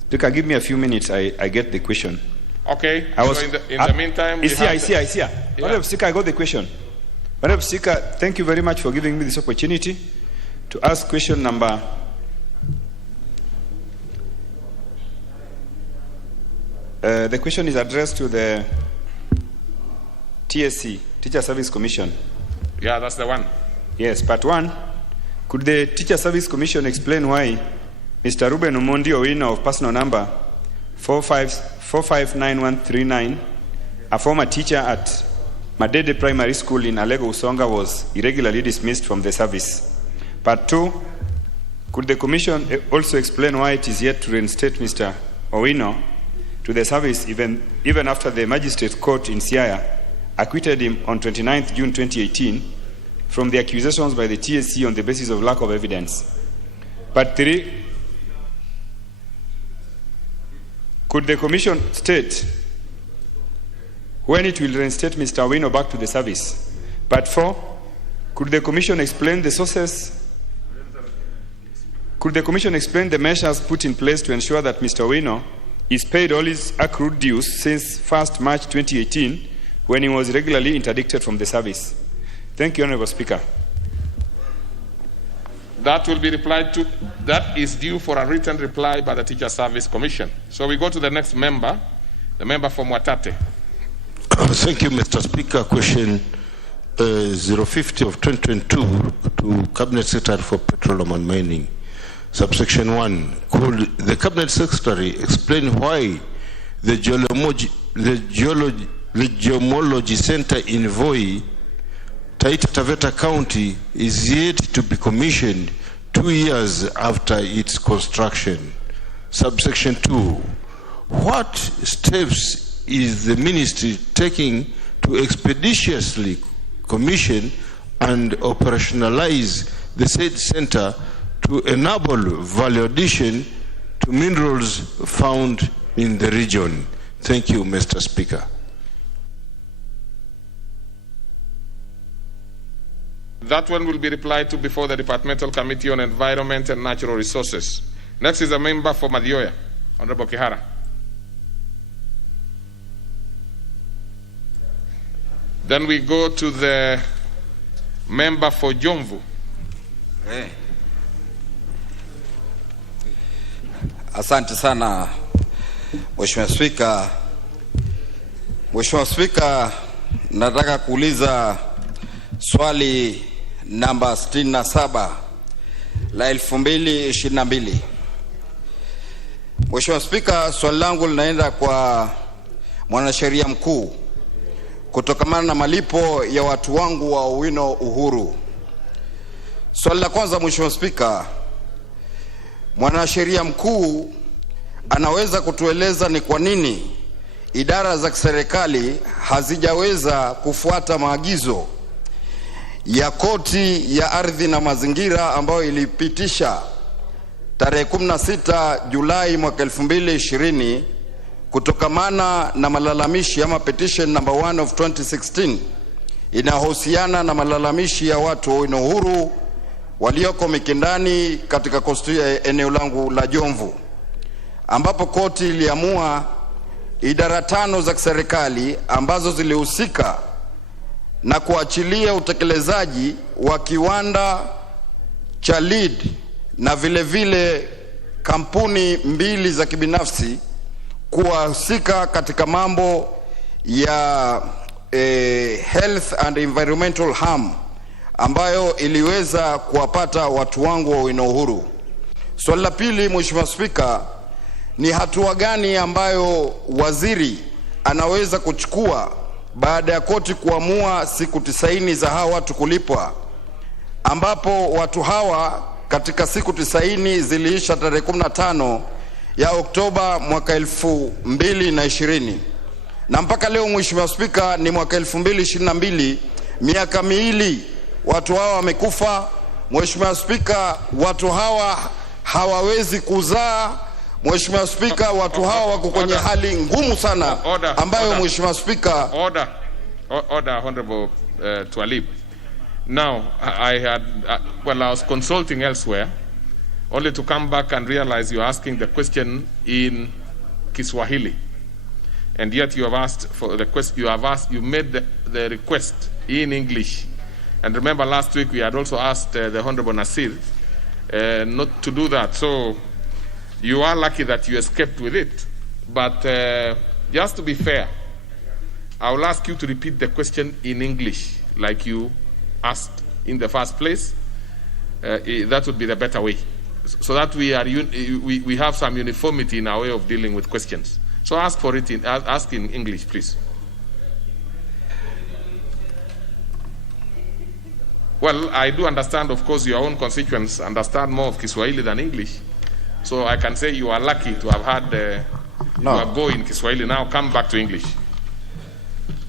Speaker, give me a few minutes. I get the question. Okay. So in the meantime, I see. Yeah. Honorable Speaker, I got the question. Honorable Speaker, thank you very much for giving me this opportunity to ask question number. The question is addressed to the TSC, Teacher Service Commission. Yeah, that's the one. Yes, part 1. Could the Teacher Service Commission explain why Mr. Ruben Omondi Owino of personal number 459139, a former teacher at Madede Primary School in Alego Usonga, was irregularly dismissed from the service? Part 2. Could the Commission also explain why it is yet to reinstate Mr. Owino to the service even after the Magistrate Court in Siaya acquitted him on 29th June 2018 from the accusations by the TSC on the basis of lack of evidence? Part 3. Could the Commission state when it will reinstate Mr. Owino back to the service? Part 4. Could the Commission explain the sources? Could the Commission explain the measures put in place to ensure that Mr. Owino is paid all his accrued dues since 1st March 2018 when he was regularly interdicted from the service? Thank you, Honorable Speaker. That will be replied to. That is due for a written reply by the Teacher Service Commission. So we go to the next member, the member from Mwatate. Thank you, Mr. Speaker. Question 050 of 2022 to Cabinet Secretary for Petroleum and Mining. Subsection 1. Could the Cabinet Secretary explain why the Geomology Center in Voi, Taita Taveta County, is yet to be commissioned 2 years after its construction. Subsection 2. What steps is the ministry taking to expeditiously commission and operationalize the said center to enable value addition to minerals found in the region? Thank you, Mr. Speaker. That one will be replied to before the Departmental Committee on Environment and Natural Resources. Next is a member for Madioya, Honorable Kihara. Then we go to the member for Jomvu. Hey. Asante sana Mheshimiwa Spika. Mheshimiwa Spika, nataka kuuliza swali namba 67 la 2022. Mheshimiwa Spika, swali langu linaenda kwa mwanasheria mkuu kutokamana na malipo ya watu wangu wa Owino Uhuru. Swali la kwanza, Mheshimiwa Spika, mwanasheria mkuu anaweza kutueleza ni kwa nini idara za kiserikali hazijaweza kufuata maagizo ya koti ya ardhi na mazingira ambayo ilipitisha tarehe 16 Julai mwaka 2020 kutokamana na malalamishi ama petition number 1 of 2016 inahusiana na malalamishi ya watu wa Owino Uhuru walioko Mikindani katika eneo langu la Jomvu, ambapo koti iliamua idara 5 za kiserikali ambazo zilihusika na kuachilia utekelezaji wa kiwanda cha lead na vile vile kampuni 2 za kibinafsi kuhusika katika mambo ya health and environmental harm ambayo iliweza kuwapata watu wangu wa Owino Uhuru. Swali la pili, Mheshimiwa Spika, ni hatua gani ambayo waziri anaweza kuchukua baada ya koti kuamua siku 90 za hawa watu kulipwa, ambapo watu hawa katika siku 90 ziliisha tarehe 15 ya Oktoba mwaka 2020 na mpaka leo Mheshimiwa Spika ni mwaka 2022, miaka 2 watu hawa wamekufa. Mheshimiwa Spika, watu hawa hawawezi kuzaa. Mheshimiwa Spika, watu hawa wako kwenye hali ngumu sana ambayo Mheshimiwa Spika. Order, Honorable Twalib. Now, I had, I was consulting elsewhere, only to come back and realize you're asking the question in Kiswahili. And yet you have asked for the question, you made the request in English. And remember last week we had also asked the Honorable Nasir not to do that. So you are lucky that you escaped with it. But just to be fair, I will ask you to repeat the question in English like you asked in the first place. That would be the better way, so that we have some uniformity in our way of dealing with questions. So ask for it ask in English, please. Well, I do understand, of course, your own constituents understand more of Kiswahili than English. So I can say you are lucky to have had you go in Kiswahili. Now come back to English.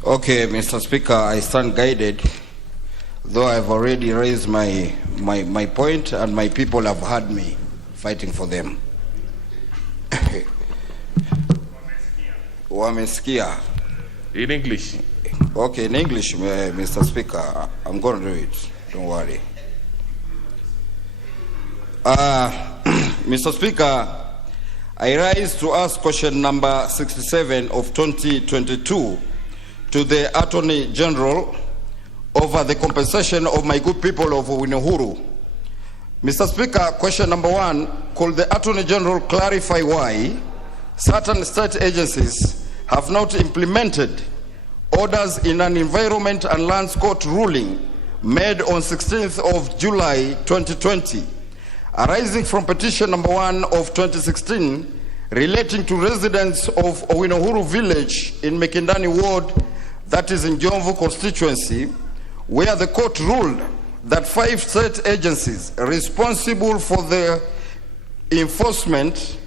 Okay, Mr. Speaker, I stand guided, though I've already raised my point and my people have heard me fighting for them. Wamesikia. In English. Okay, in English, Mr. Speaker, I'm going to do it. Don't worry. Mr. Speaker, I rise to ask question number 67 of 2022 to the Attorney General over the compensation of my good people of Owino Uhuru. Mr. Speaker, question number 1, could the Attorney General clarify why certain state agencies have not implemented orders in an Environment and Lands Court ruling made on 16th of July 2020, arising from petition number 1 of 2016 relating to residents of Owino Uhuru village in Mikindani ward, that is in Jomvu constituency, where the court ruled that 5 state agencies responsible for the enforcement,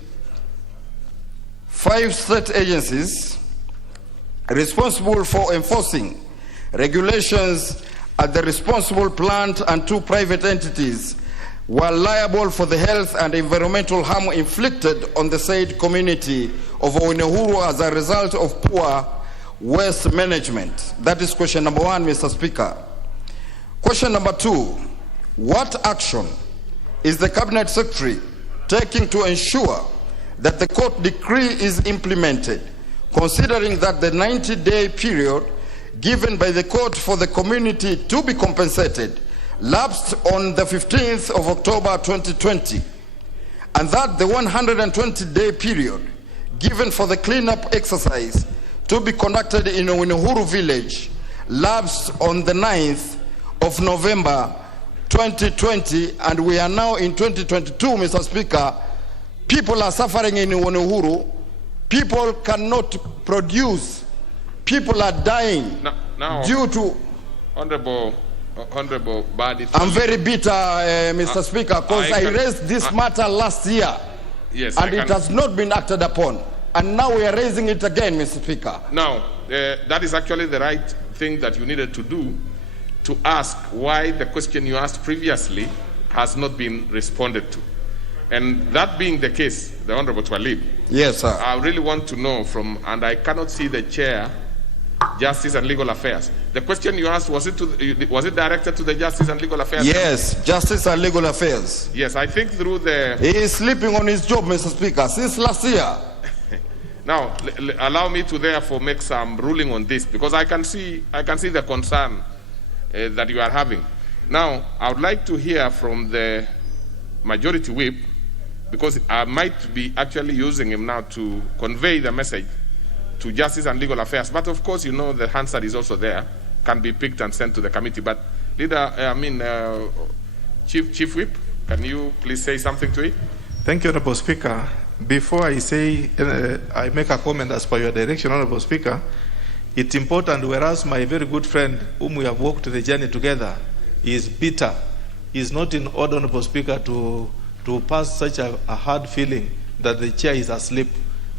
5 state agencies responsible for enforcing regulations at the responsible plant and 2 private entities were liable for the health and environmental harm inflicted on the said community of Owinehuru as a result of poor waste management. That is question number 1, Mr. Speaker. Question number 2, what action is the Cabinet Secretary taking to ensure that the court decree is implemented, considering that the 90-day period given by the court for the community to be compensated lapsed on the 15th of October 2020, and that the 120-day period given for the cleanup exercise to be conducted in Owinehuru village lapsed on the 9th of November 2020, and we are now in 2022, Mr. Speaker. People are suffering in Owinehuru. People cannot produce. People are dying due to... Honorable Badi. I'm very bitter, Mr. Speaker, because I raised this matter last year, yes, and it has not been acted upon. And now we are raising it again, Mr. Speaker. Now, that is actually the right thing that you needed to do, to ask why the question you asked previously has not been responded to. And that being the case, the Honorable Twalib. Yes, sir. I really want to know from, and I cannot see the chair, Justice and Legal Affairs. The question you asked, was it directed to the Justice and Legal Affairs? Yes, Justice and Legal Affairs. Yes, I think through the... He is sleeping on his job, Mr. Speaker, since last year. Now, allow me to therefore make some ruling on this, because I can see the concern that you are having. Now, I would like to hear from the Majority Whip, because I might be actually using him now to convey the message to Justice and Legal Affairs. But of course, you know, the Hansard is also there, can be picked and sent to the committee. But Chief Whip, can you please say something to it? Thank you, Honorable Speaker. Before I say, I make a comment as per your direction, Honorable Speaker, it's important, whereas my very good friend, whom we have walked the journey together, is bitter, is not in order, Honorable Speaker, to pass such a hard feeling that the chair is asleep.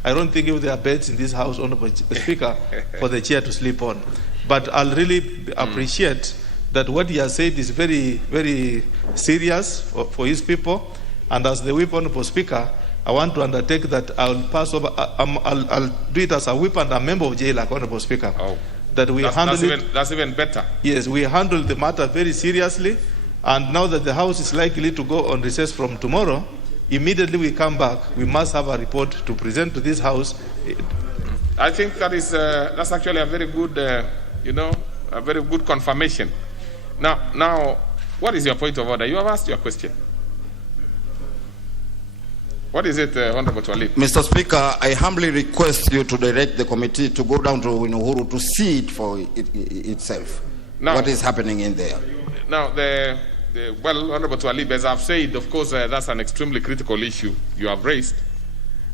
I don't think if there are beds in this house, Honorable Speaker, for the chair to sleep on. But I'll really appreciate that what he has said is very, very serious for his people. And as the whip, Honorable Speaker, I want to undertake that I'll pass over, I'll do it as a whip and a member of JLAC, Honorable Speaker. Oh, that we that's even better. Yes, we handle the matter very seriously. And now that the House is likely to go on recess from tomorrow, immediately we come back, we must have a report to present to this House. I think that's actually a very good, a very good confirmation. Now, what is your point of order? You have asked your question. What is it, Honorable Twalib? Mr. Speaker, I humbly request you to direct the committee to go down to Owinehuru to see it for itself. Now, what is happening in there? Now, well, Honorable Twalib, as I've said, of course, that's an extremely critical issue you have raised.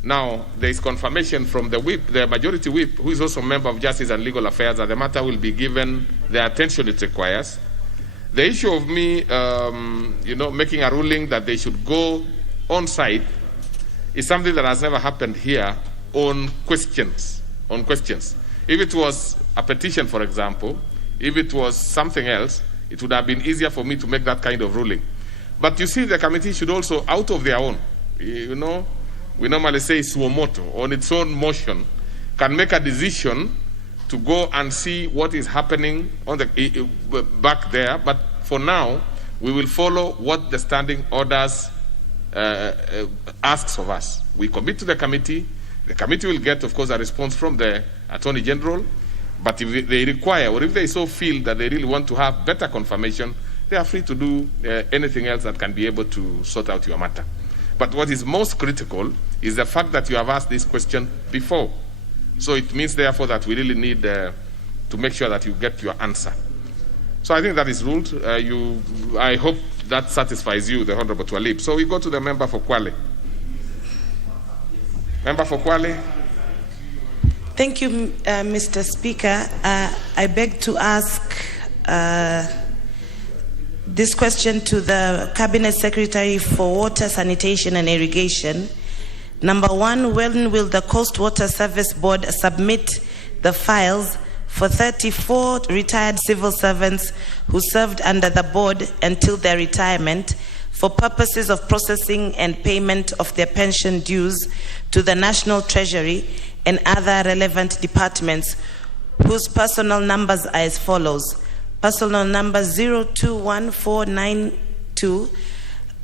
Now, there is confirmation from the whip, the Majority Whip, who is also a member of Justice and Legal Affairs, that the matter will be given the attention it requires. The issue of me, making a ruling that they should go on site is something that has never happened here on questions. If it was a petition, for example, if it was something else, it would have been easier for me to make that kind of ruling. But you see, the committee should also, out of their own, we normally say suomoto, on its own motion, can make a decision to go and see what is happening on the back there. But for now, we will follow what the standing orders asks of us. We commit to the committee. The committee will get, of course, a response from the Attorney General. But if they require, or if they so feel that they really want to have better confirmation, they are free to do anything else that can be able to sort out your matter. But what is most critical is the fact that you have asked this question before. So it means, therefore, that we really need to make sure that you get your answer. So I think that is ruled. I hope that satisfies you, the Honorable Twalib. So we go to the member for Kwale. Member for Kwale. Thank you, Mr. Speaker. I beg to ask this question to the Cabinet Secretary for Water, Sanitation and Irrigation. Number 1, when will the Coast Water Service Board submit the files for 34 retired civil servants who served under the board until their retirement for purposes of processing and payment of their pension dues to the National Treasury and other relevant departments, whose personal numbers are as follows. Personal number 021492,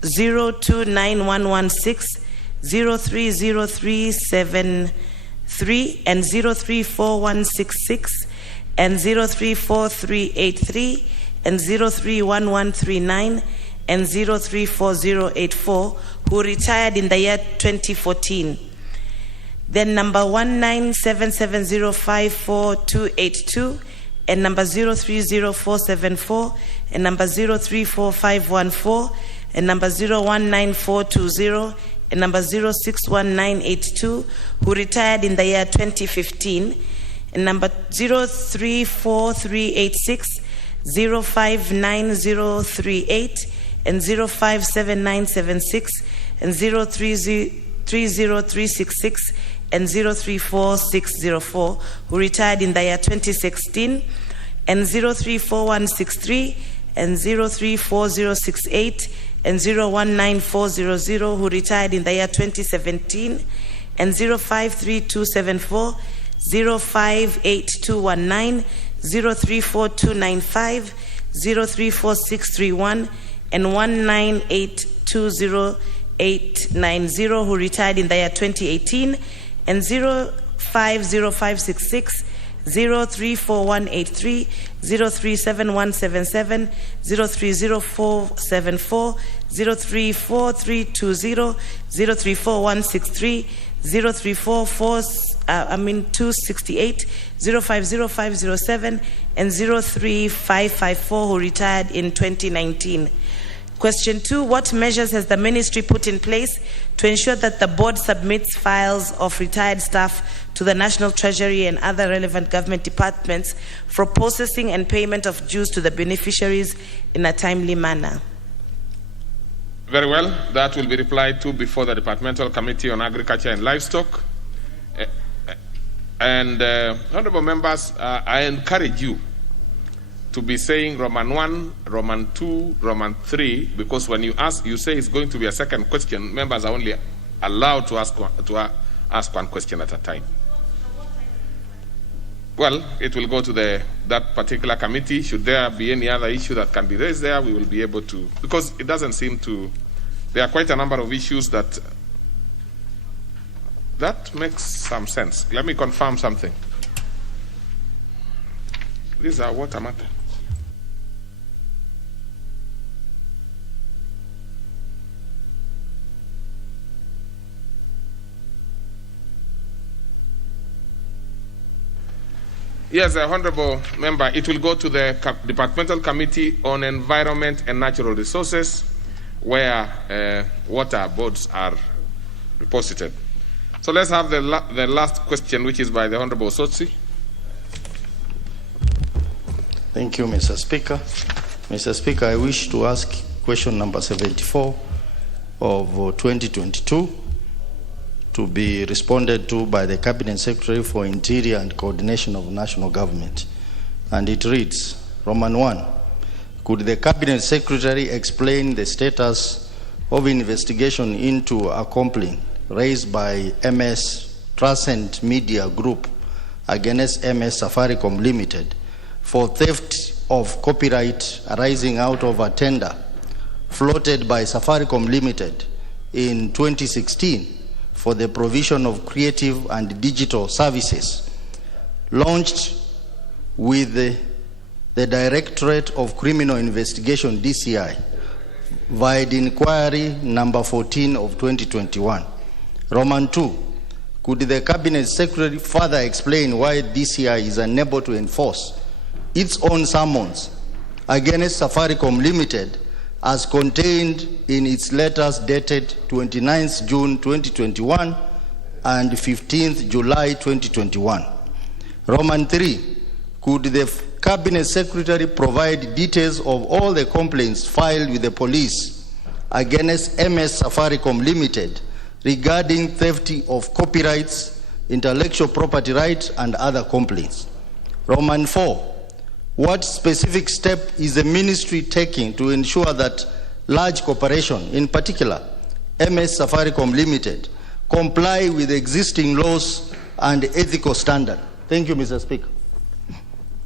029116, 030373, and 034166, and 034383, and 031139, and 034084, who retired in the year 2014. Then number 197705422, and number 030474, and number 034514, and number 019420, and number 061982, who retired in the year 2015, and number 034386, 059038, and 057976, and 030366, and 034604, who retired in the year 2016, and 034163, and 034068, and 019400, who retired in the year 2017, and 053274, 058219, 034295, 034631, and 1982080, who retired in the year 2018, and 050566, 034183, 037177, 030474, 034320, 034163, 268, 050507, and 03554, who retired in 2019. Question 2, what measures has the ministry put in place to ensure that the board submits files of retired staff to the National Treasury and other relevant government departments for processing and payment of dues to the beneficiaries in a timely manner? Very well. That will be replied to before the Departmental Committee on Agriculture and Livestock. Honorable members, I encourage you to be saying Roman 1, Roman 2, Roman 3, because when you ask, you say it's going to be a second question, members are only allowed to ask one question at a time. Well, it will go to that particular committee. Should there be any other issue that can be raised there, we will be able to, because it doesn't seem to, there are quite a number of issues that makes some sense. Let me confirm something. These are water matter. Yes, Honorable Member, it will go to the Departmental Committee on Environment and Natural Resources, where water boards are deposited. So let's have the last question, which is by the Honorable Sotsi. Thank you, Mr. Speaker. Mr. Speaker, I wish to ask question number 74 of 2022 to be responded to by the Cabinet Secretary for Interior and Coordination of National Government. And it reads, Roman 1, could the Cabinet Secretary explain the status of investigation into a complaint raised by MS Trascent Media Group against MS Safaricom Limited for theft of copyright arising out of a tender floated by Safaricom Limited in 2016 for the provision of creative and digital services, launched with the Directorate of Criminal Investigation, DCI, via the inquiry number 14 of 2021. Roman 2, could the Cabinet Secretary further explain why DCI is unable to enforce its own summons against Safaricom Limited as contained in its letters dated 29th June 2021 and 15th July 2021. Roman 3, could the Cabinet Secretary provide details of all the complaints filed with the police against MS Safaricom Limited regarding theft of copyrights, intellectual property rights, and other complaints. Roman 4. What specific step is the ministry taking to ensure that large corporations, in particular MS Safaricom Limited, comply with existing laws and ethical standards? Thank you, Mr. Speaker.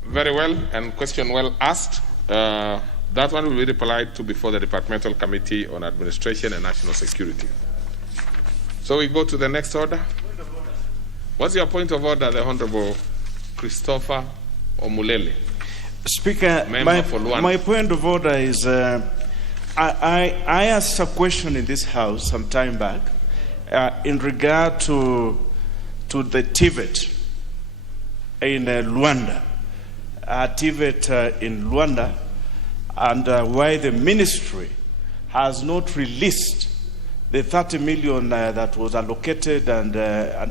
Very well, and question well asked. That one will be replied to before the Departmental Committee on Administration and National Security. So we go to the next order. What's your point of order, the Honorable Christopher Omulele? Speaker, my point of order is I asked a question in this House some time back in regard to the TVET in Luanda. TVET in Luanda, and why the ministry has not released the 30 million that was allocated and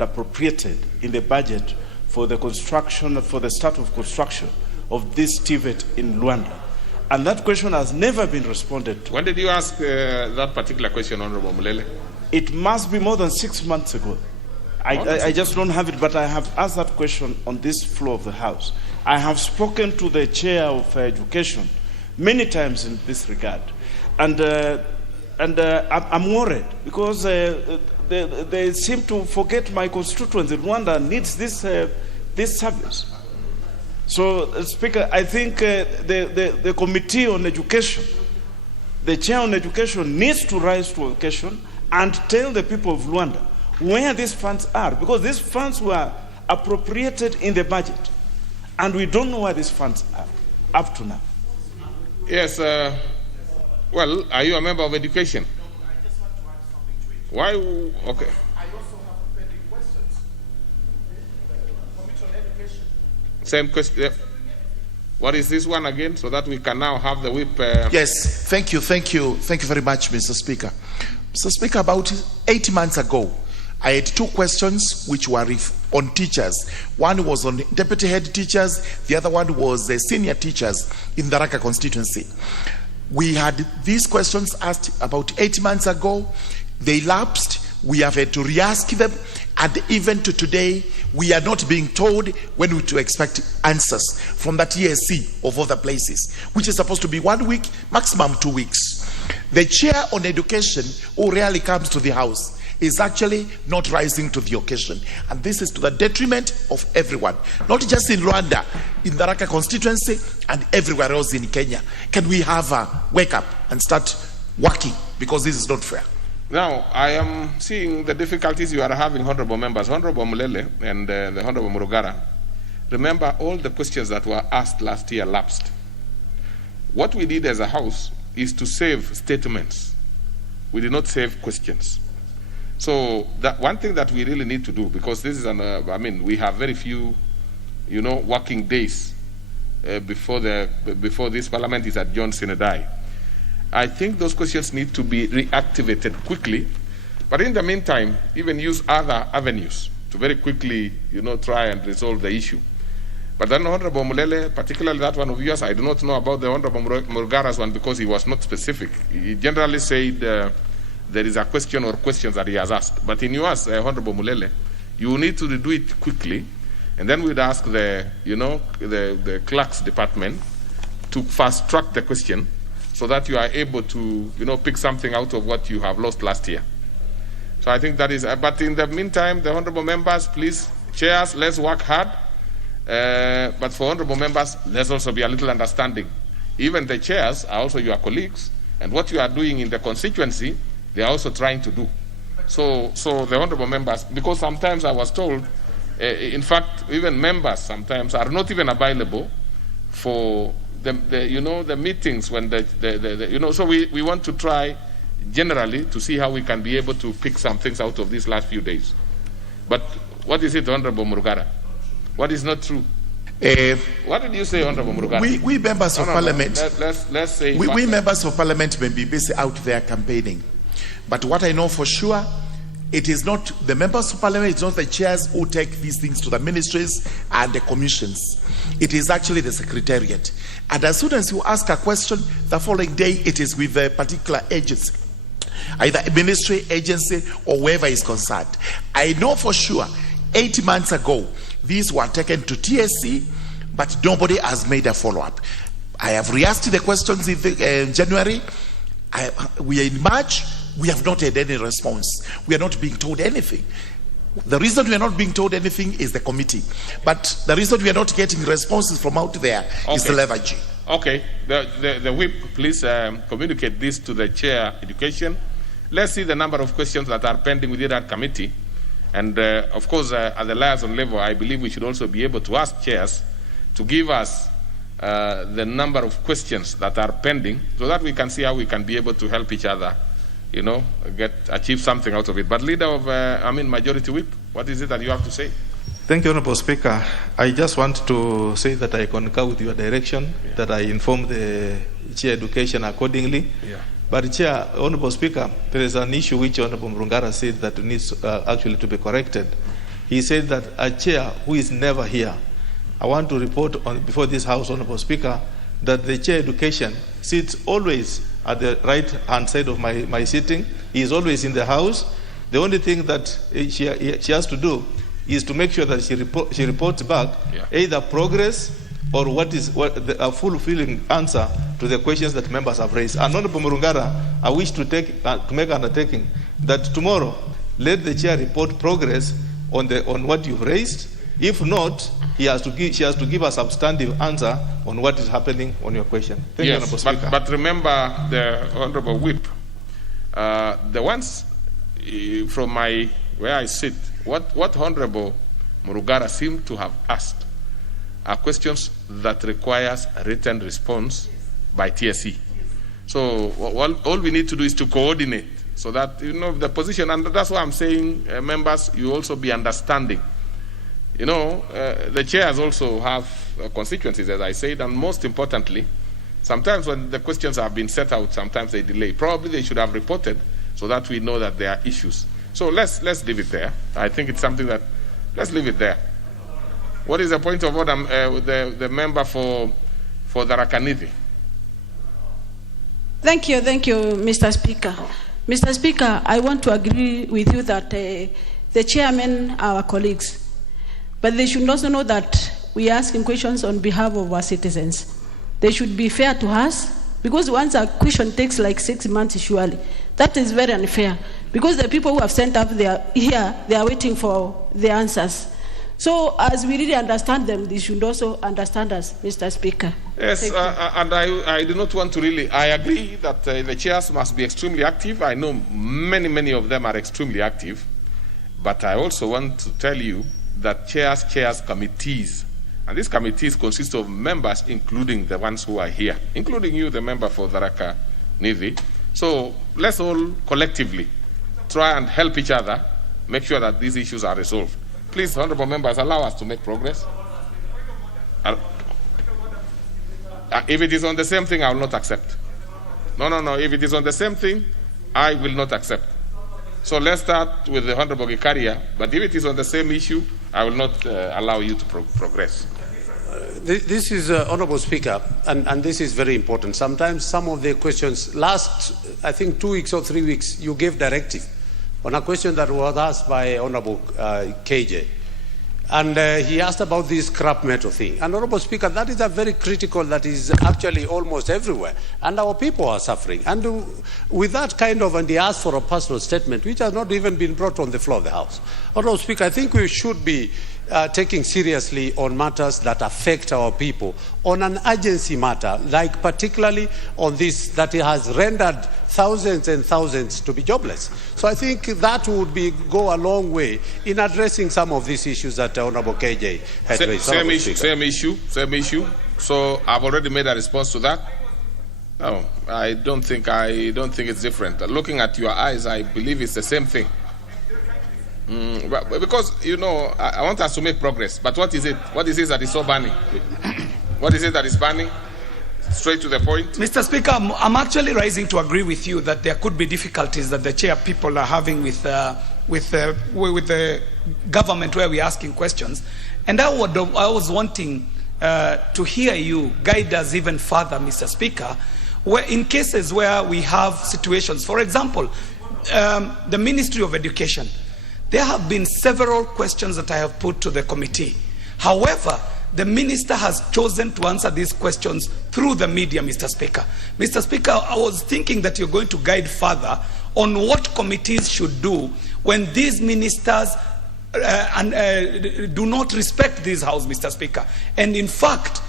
appropriated in the budget for the construction, for the start of construction of this TVET in Luanda. And that question has never been responded to. When did you ask that particular question, Honorable Mulele? It must be more than 6 months ago. I just don't have it, but I have asked that question on this floor of the House. I have spoken to the Chair of Education many times in this regard. And I'm worried because they seem to forget my constituents in Rwanda needs this service. So, Speaker, I think the Committee on Education, the Chair on Education needs to rise to occasion and tell the people of Rwanda where these funds are, because these funds were appropriated in the budget, and we don't know where these funds are up to now. Yes, well, are you a member of Education? I just want to add something to it. Why? Okay. I also have pending questions. Committee on Education. Same question. What is this one again, so that we can now have the whip? Yes, thank you very much, Mr. Speaker. Mr. Speaker, about 8 months ago, I had 2 questions which were on teachers. One was on deputy head teachers, the other one was senior teachers in the Raka constituency. We had these questions asked about 8 months ago. They lapsed. We have had to re-ask them, and even to today, we are not being told when we to expect answers from that ESC of other places, which is supposed to be 1 week, maximum 2 weeks. The Chair on Education, who rarely comes to the House, is actually not rising to the occasion, and this is to the detriment of everyone, not just in Rwanda, in the Raka constituency and everywhere else in Kenya. Can we have a wake up and start working, because this is not fair? Now, I am seeing the difficulties you are having, Honorable Members. Honorable Mulele and the Honorable Murugara, remember all the questions that were asked last year lapsed. What we did as a House is to save statements. We did not save questions. So that one thing that we really need to do, because this is we have very few, working days before this Parliament is adjourned sine die. I think those questions need to be reactivated quickly, but in the meantime, even use other avenues to very quickly, try and resolve the issue. But then Honorable Mulele, particularly that one of yours, I do not know about the Honorable Murugara's one because he was not specific. He generally said there is a question or questions that he has asked. But in yours, Honorable Mulele, you need to do it quickly, and then we'd ask the clerk's department to fast track the question so that you are able to, pick something out of what you have lost last year. So I think that is, but in the meantime, the honorable members, please, chairs, let's work hard. But for honorable members, let's also be a little understanding. Even the chairs are also your colleagues, and what you are doing in the constituency, they are also trying to do. So the honorable members, because sometimes I was told, in fact, even members sometimes are not even available for the meetings when so we want to try generally to see how we can be able to pick some things out of these last few days. But what is it, Honorable Murugara? What is not true? What did you say, Honorable Murugara? We members of Parliament, let's say we members of Parliament may be busy out there campaigning, but what I know for sure, It is not the members of parliament, it's not the chairs who take these things to the ministries and the commissions. It is actually the secretariat. And as soon as you ask a question, the following day it is with a particular agency, either a ministry, agency, or whoever is concerned. I know for sure 8 months ago, these were taken to TSC, but nobody has made a follow-up. I have re-asked the questions in January. We are in March. We have not had any response. We are not being told anything. The reason we are not being told anything is the committee. But the reason we are not getting responses from out there is the leverage. Okay. The whip, please communicate this to the chair, education. Let's see the number of questions that are pending within that committee. And of course, at the liaison level, I believe we should also be able to ask chairs to give us the number of questions that are pending so that we can see how we can be able to help each other, you know, achieve something out of it. But leader of, Majority Whip, what is it that you have to say? Thank you, Honorable Speaker. I just want to say that I concur with your direction, that I inform the Chair Education accordingly. Yeah. But Chair, Honorable Speaker, there is an issue which Honorable Mrungara said that needs actually to be corrected. He said that a chair who is never here, I want to report before this House, Honorable Speaker, that the Chair Education sits always at the right-hand side of my sitting. He is always in the House. The only thing that she has to do is to make sure that she reports back either progress or a fulfilling answer to the questions that members have raised. And Honorable Murungara, I wish to make an undertaking that tomorrow let the chair report progress on what you've raised. If not, she has to give a substantive answer on what is happening on your question. Thank you, Honorable Speaker. But remember, the Honorable Whip, the ones from where I sit, what Honorable Murugara seemed to have asked are questions that requires a written response by TSC. So all we need to do is to coordinate so that, you know, the position, and that's why I'm saying, members, you also be understanding. You know, the chairs also have constituencies, as I said, and most importantly, sometimes when the questions have been set out, sometimes they delay. Probably they should have reported so that we know that there are issues. So let's leave it there. I think it's something that, let's leave it there. What is the point of order, the member for the Rakanithi? Thank you, Mr. Speaker. Mr. Speaker, I want to agree with you that the chairmen are our colleagues, but they should also know that we are asking questions on behalf of our citizens. They should be fair to us, because once a question takes like 6 months, surely, that is very unfair, because the people who have sent up they are waiting for the answers. So as we really understand them, they should also understand us, Mr. Speaker. Yes, and I do not want to really, I agree that the chairs must be extremely active. I know many of them are extremely active, but I also want to tell you that chairs committees, and these committees consist of members, including the ones who are here, including you, the member for Tharaka Nithi. So let's all collectively try and help each other, make sure that these issues are resolved. Please, honorable members, allow us to make progress. If it is on the same thing, I will not accept. No. If it is on the same thing, I will not accept. So let's start with the Honorable Gikaria, but if it is on the same issue, I will not allow you to progress. This is, Honorable Speaker, and this is very important. Sometimes some of the questions, last, I think 2 weeks or 3 weeks, you gave directive on a question that was asked by Honorable KJ. And he asked about this scrap metal thing. And Honorable Speaker, that is a very critical, that is actually almost everywhere. And our people are suffering. And with that kind of, and he asked for a personal statement, which has not even been brought on the floor of the House. Honorable Speaker, I think we should be taking seriously on matters that affect our people, on an urgency matter, like particularly on this, that it has rendered thousands and thousands to be jobless. So I think that would go a long way in addressing some of these issues that Honorable KJ had raised. Same issue. So I've already made a response to that. No, I don't think it's different. Looking at your eyes, I believe it's the same thing. Because, you know, I want us to make progress. But what is it? What is it that is so burning? What is it that is burning? Straight to the point. Mr. Speaker, I'm actually rising to agree with you that there could be difficulties that the chair people are having with with the government where we're asking questions. And I was wanting to hear you guide us even further, Mr. Speaker, where in cases where we have situations, for example, the Ministry of Education, there have been several questions that I have put to the committee. However, the minister has chosen to answer these questions through the media, Mr. Speaker. Mr. Speaker, I was thinking that you're going to guide further on what committees should do when these ministers do not respect this House, Mr. Speaker, and in fact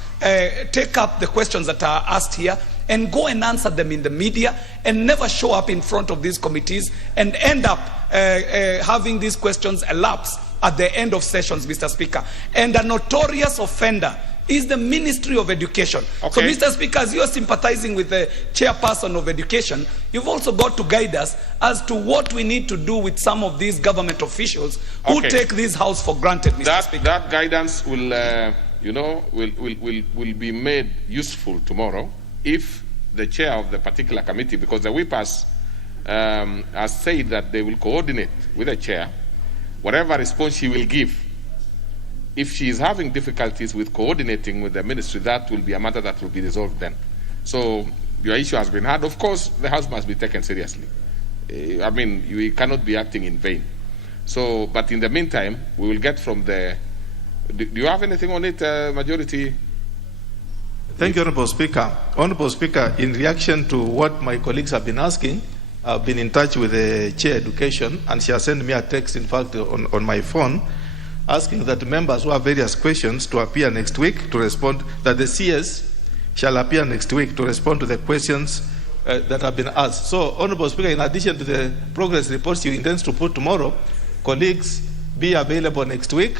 take up the questions that are asked here and go and answer them in the media and never show up in front of these committees and end up having these questions elapse at the end of sessions, Mr. Speaker. And a notorious offender is the Ministry of Education. Okay. So, Mr. Speaker, as you are sympathizing with the chairperson of education, you've also got to guide us as to what we need to do with some of these government officials who take this House for granted, Mr. Speaker. That guidance will, will be made useful tomorrow if the chair of the particular committee, because the whip has said that they will coordinate with the chair, whatever response she will give. If she is having difficulties with coordinating with the ministry, that will be a matter that will be resolved then. So your issue has been heard. Of course, the House must be taken seriously. I mean, you cannot be acting in vain. So, but in the meantime, we will get from the... Do you have anything on it, Majority? Thank you, Honorable Speaker. Honorable Speaker, in reaction to what my colleagues have been asking, I've been in touch with the Chair Education, and she has sent me a text, in fact, on my phone, asking that members who have various questions to appear next week to respond, that the CS shall appear next week to respond to the questions that have been asked. So, Honorable Speaker, in addition to the progress reports you intend to put tomorrow, colleagues, be available next week.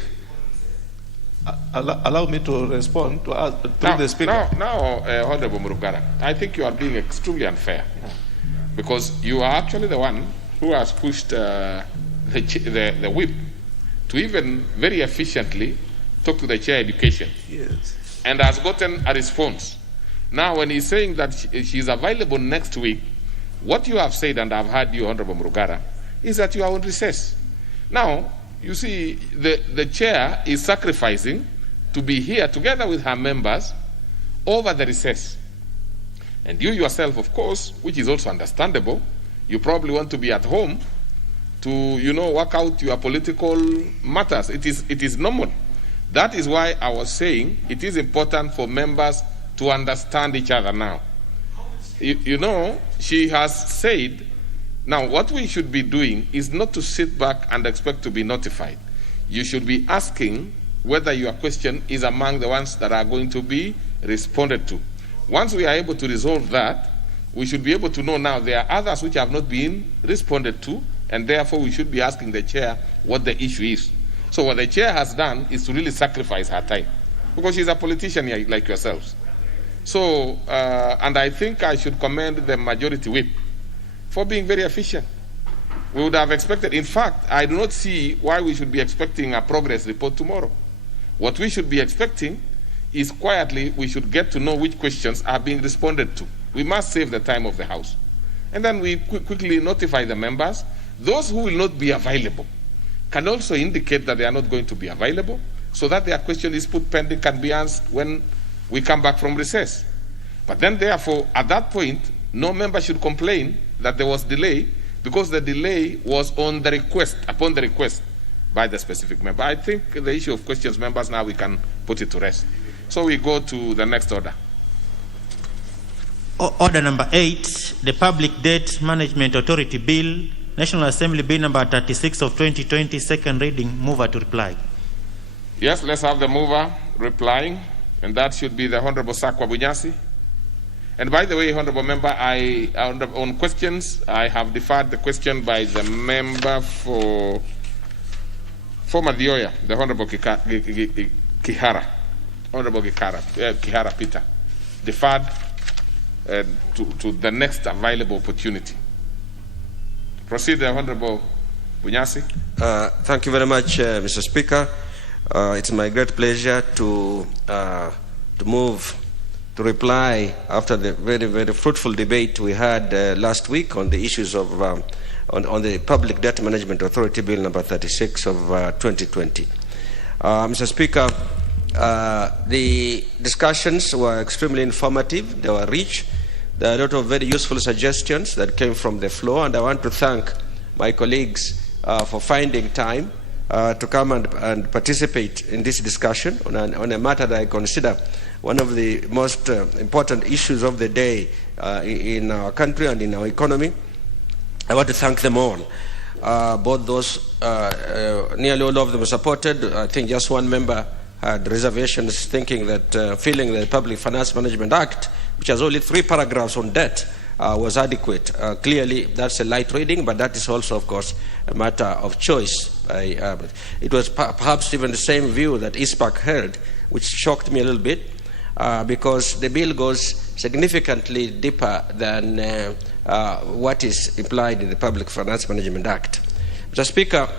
Allow me to respond to the Speaker. Now, Honorable Murugara, I think you are being extremely unfair. Because you are actually the one who has pushed the whip to even very efficiently talk to the Chair Education. Yes. And has gotten a response. Now, when he's saying that she is available next week, what you have said, and I've heard you, Honorable Murugara, is that you are on recess. Now, you see, the Chair is sacrificing to be here together with her members over the recess. And you yourself, of course, which is also understandable, you probably want to be at home to, work out your political matters. It is normal. That is why I was saying it is important for members to understand each other now. She has said, now what we should be doing is not to sit back and expect to be notified. You should be asking whether your question is among the ones that are going to be responded to. Once we are able to resolve that, we should be able to know now there are others which have not been responded to, and therefore we should be asking the chair what the issue is. So what the chair has done is to really sacrifice her time, because she's a politician like yourselves. So, and I think I should commend the majority whip for being very efficient. We would have expected, in fact, I do not see why we should be expecting a progress report tomorrow. What we should be expecting is quietly we should get to know which questions are being responded to. We must save the time of the House. And then we quickly notify the members. Those who will not be available can also indicate that they are not going to be available, so that their question is put pending, can be answered when we come back from recess. But then therefore, at that point, no member should complain that there was delay, because the delay was on the request, upon the request by the specific member. I think the issue of questions, members, now we can put it to rest. So we go to the next order. Order number 8, the Public Debt Management Authority Bill, National Assembly Bill number 36 of 2020, second reading. Mover to reply. Yes, let's have the mover replying, and that should be the Honorable Sakwa Bunyasi. And by the way, Honorable Member, on questions, I have deferred the question by the member for Madioya, the Honorable Kihara. Honorable Kihara Peter, deferred to the next available opportunity. Proceed, Honorable Bunyasi. Thank you very much, Mr. Speaker. It's my great pleasure to move to reply after the very, very fruitful debate we had last week on the issues of on the Public Debt Management Authority Bill number 36 of 2020. Mr. Speaker, the discussions were extremely informative. They were rich. There are a lot of very useful suggestions that came from the floor, and I want to thank my colleagues for finding time to come and participate in this discussion on a matter that I consider one of the most important issues of the day in our country and in our economy. I want to thank them all. Both those, nearly all of them supported. I think just one member had reservations, thinking that, feeling the Public Finance Management Act, which has only 3 paragraphs on debt, was adequate. Clearly, that's a light reading, but that is also, of course, a matter of choice. It was perhaps even the same view that ISPAC held, which shocked me a little bit, because the bill goes significantly deeper than what is implied in the Public Finance Management Act. Mr. Speaker,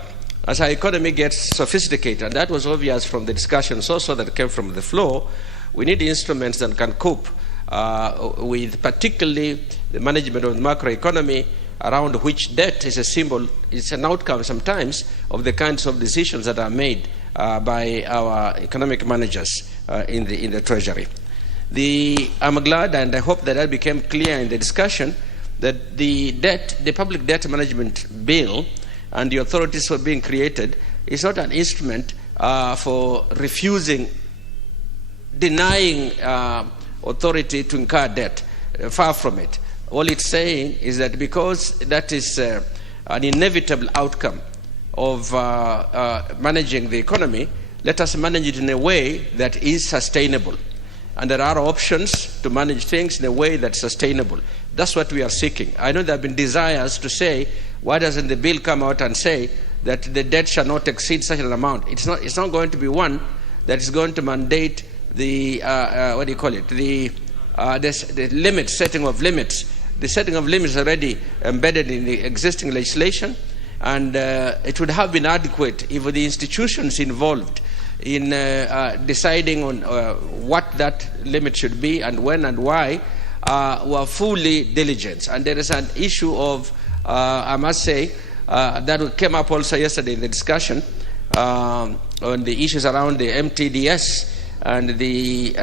as our economy gets sophisticated, and that was obvious from the discussions also that came from the floor, we need instruments that can cope with particularly the management of the macroeconomy, around which debt is a symbol, it's an outcome sometimes of the kinds of decisions that are made by our economic managers in the Treasury. I'm glad, and I hope that became clear in the discussion, that the Public Debt Management Bill and the authorities for being created is not an instrument for denying authority to incur debt. Far from it. All it's saying is that because that is an inevitable outcome of managing the economy, let us manage it in a way that is sustainable. And there are options to manage things in a way that's sustainable. That's what we are seeking. I know there have been desires to say, why doesn't the bill come out and say that the debt shall not exceed such an amount? It's not going to be one that is going to mandate the limits, setting of limits. The setting of limits is already embedded in the existing legislation, and it would have been adequate if the institutions involved in deciding on what that limit should be and when and why were fully diligent. And there is an issue of, I must say, that came up also yesterday in the discussion on the issues around the MTDS and the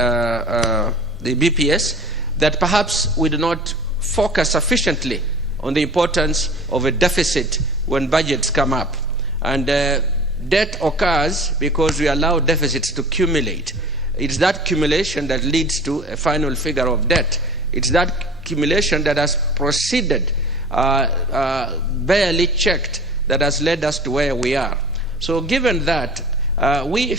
BPS, that perhaps we do not focus sufficiently on the importance of a deficit when budgets come up. And debt occurs because we allow deficits to accumulate. It's that accumulation that leads to a final figure of debt. It's that accumulation that has proceeded, barely checked, that has led us to where we are. So given that, we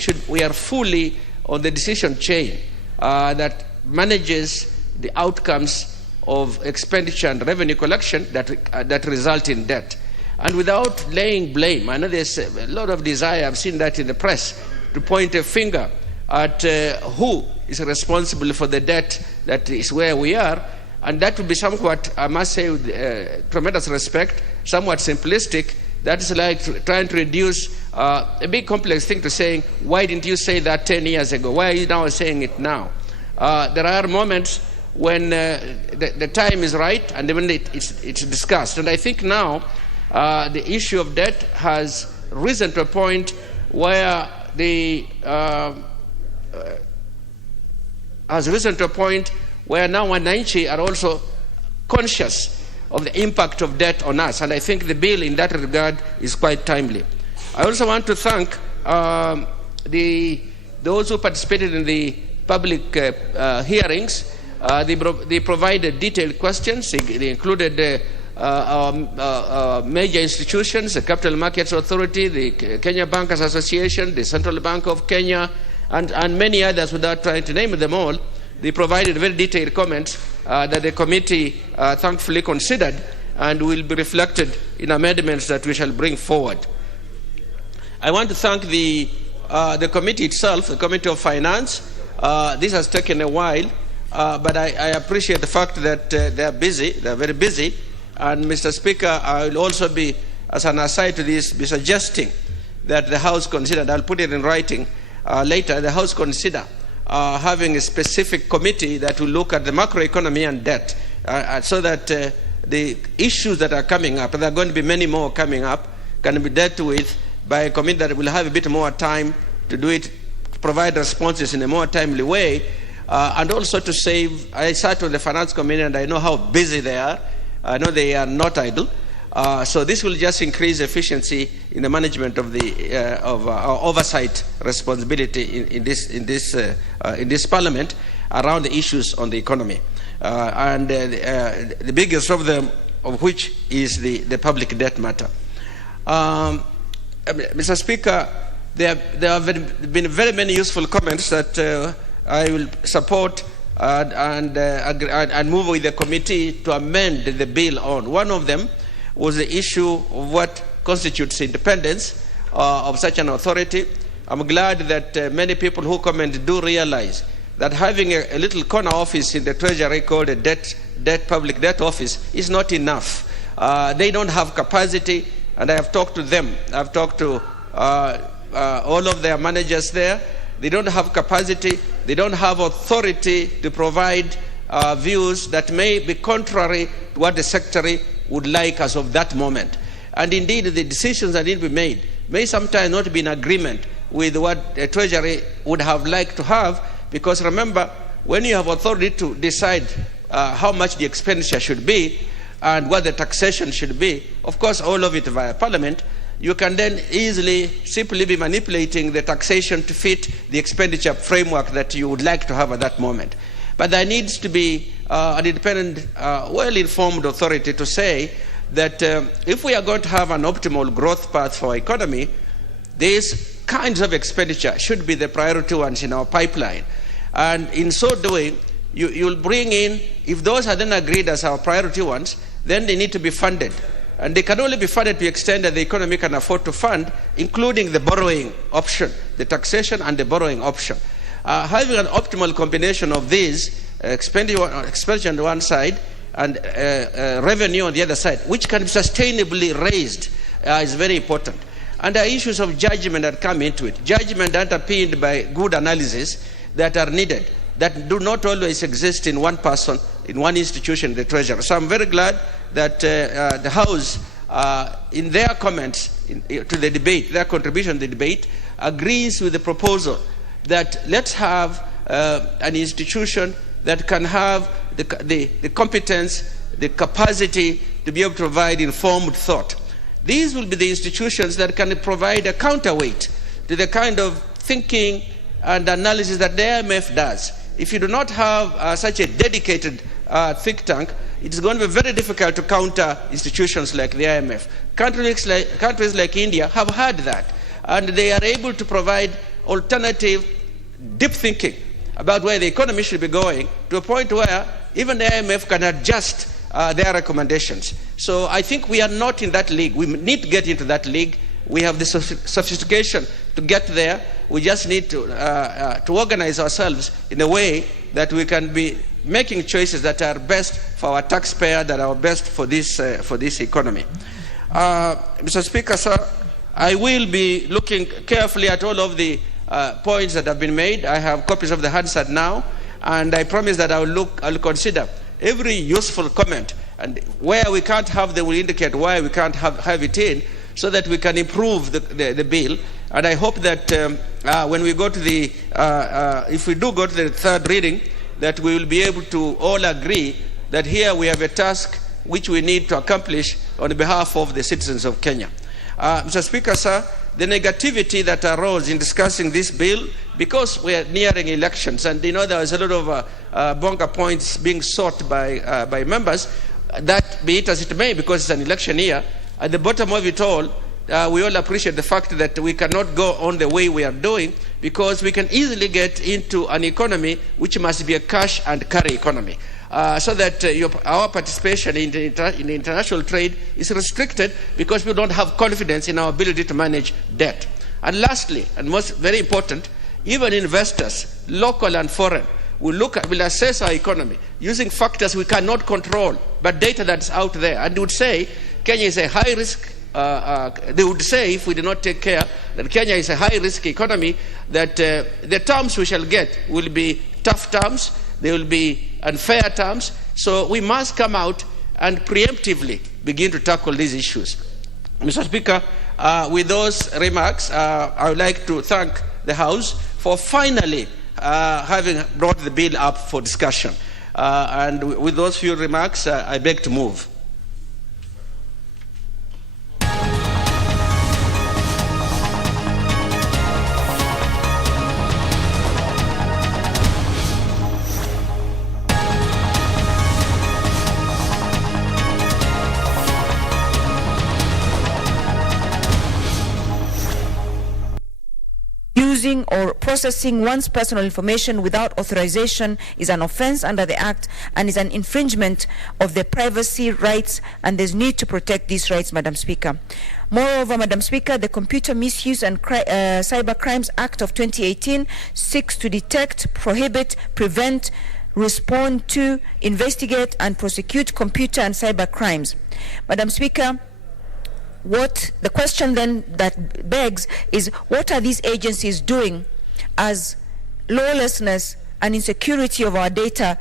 are fully on the decision chain that manages the outcomes of expenditure and revenue collection that result in debt. And without laying blame, I know there's a lot of desire, I've seen that in the press, to point a finger at who is responsible for the debt that is where we are, and that would be somewhat, I must say with tremendous respect, somewhat simplistic. That is like trying to reduce a big complex thing to saying, why didn't you say that 10 years ago? Why are you now saying it now? There are moments when the time is right and when it's discussed. And I think now the issue of debt has risen to a point where now wananchi are also conscious of the impact of debt on us. And I think the bill in that regard is quite timely. I also want to thank those who participated in the public hearings. They provided detailed questions. They included major institutions, the Capital Markets Authority, the Kenya Bankers Association, the Central Bank of Kenya, and many others without trying to name them all. They provided very detailed comments that the committee thankfully considered and will be reflected in amendments that we shall bring forward. I want to thank the committee itself, the Committee of Finance. This has taken a while, but I appreciate the fact that they are busy, they are very busy. And Mr. Speaker, I will also be, as an aside to this, be suggesting that the House consider, and I'll put it in writing later, the House consider having a specific committee that will look at the macroeconomy and debt, so that the issues that are coming up, and there are going to be many more coming up, can be dealt with by a committee that will have a bit more time to do it, provide responses in a more timely way, and also to save. I sat with the finance committee and I know how busy they are. I know they are not idle. So this will just increase efficiency in the management of the our oversight responsibility in this Parliament around the issues on the economy, and the biggest of them, of which is the public debt matter. Mr. Speaker, there have been very many useful comments that I will support and move with the committee to amend the bill on. One of them was the issue of what constitutes independence of such an authority. I'm glad that many people who comment do realize that having a little corner office in the Treasury called a public debt office is not enough. They don't have capacity, and I have talked to them. I've talked to all of their managers there. They don't have capacity. They don't have authority to provide views that may be contrary to what the Secretary would like as of that moment. And indeed, the decisions that need to be made may sometimes not be in agreement with what the Treasury would have liked to have, because remember, when you have authority to decide how much the expenditure should be and what the taxation should be, of course, all of it via Parliament, you can then easily simply be manipulating the taxation to fit the expenditure framework that you would like to have at that moment. But there needs to be an independent, well-informed authority to say that if we are going to have an optimal growth path for our economy, these kinds of expenditure should be the priority ones in our pipeline. And in so doing, you'll bring in, if those are then agreed as our priority ones, then they need to be funded. And they can only be funded to the extent that the economy can afford to fund, including the borrowing option, the taxation and the borrowing option. Having an optimal combination of these, expenditure on the one side and revenue on the other side, which can be sustainably raised, is very important. And there are issues of judgment that come into it, judgment underpinned by good analysis that are needed, that do not always exist in one person, in one institution, the Treasury. So I'm very glad that the House, in their comments to the debate, their contribution to the debate, agrees with the proposal that let's have an institution that can have the competence, the capacity to be able to provide informed thought. These will be the institutions that can provide a counterweight to the kind of thinking and analysis that the IMF does. If you do not have such a dedicated think tank, it's going to be very difficult to counter institutions like the IMF. Countries like India have had that, and they are able to provide alternative, deep thinking about where the economy should be going, to a point where even the IMF can adjust their recommendations. So I think we are not in that league. We need to get into that league. We have the sophistication to get there. We just need to organize ourselves in a way that we can be making choices that are best for our taxpayer, that are best for this economy. Mr. Speaker, sir, I will be looking carefully at all of the points that have been made. I have copies of the Hansard now, and I promise that I'll consider every useful comment, and where we can't have them, we'll indicate why we can't have it in, so that we can improve the bill. And I hope that when we go to the, if we do go to the third reading, that we will be able to all agree that here we have a task which we need to accomplish on behalf of the citizens of Kenya. Mr. Speaker, sir, the negativity that arose in discussing this bill, because we are nearing elections, and you know there was a lot of bonker points being sought by members, that be it as it may, because it's an election year, at the bottom of it all, we all appreciate the fact that we cannot go on the way we are doing, because we can easily get into an economy which must be a cash and carry economy. So that our participation in the international trade is restricted because we don't have confidence in our ability to manage debt. And lastly, and most very important, even investors, local and foreign, will assess our economy using factors we cannot control, but data that's out there, and would say Kenya is a high-risk they would say, if we do not take care, that Kenya is a high-risk economy, that the terms we shall get will be tough terms, they will be unfair terms. So we must come out and preemptively begin to tackle these issues. Mr. Speaker, with those remarks, I would like to thank the House for finally having brought the bill up for discussion. And with those few remarks, I beg to move. Using or processing one's personal information without authorization is an offense under the Act and is an infringement of the privacy rights, and there's need to protect these rights, Madam Speaker. Moreover, Madam Speaker, the Computer Misuse and Cyber Crimes Act of 2018 seeks to detect, prohibit, prevent, respond to, investigate, and prosecute computer and cyber crimes. Madam Speaker, what the question then that begs is, what are these agencies doing as lawlessness and insecurity of our data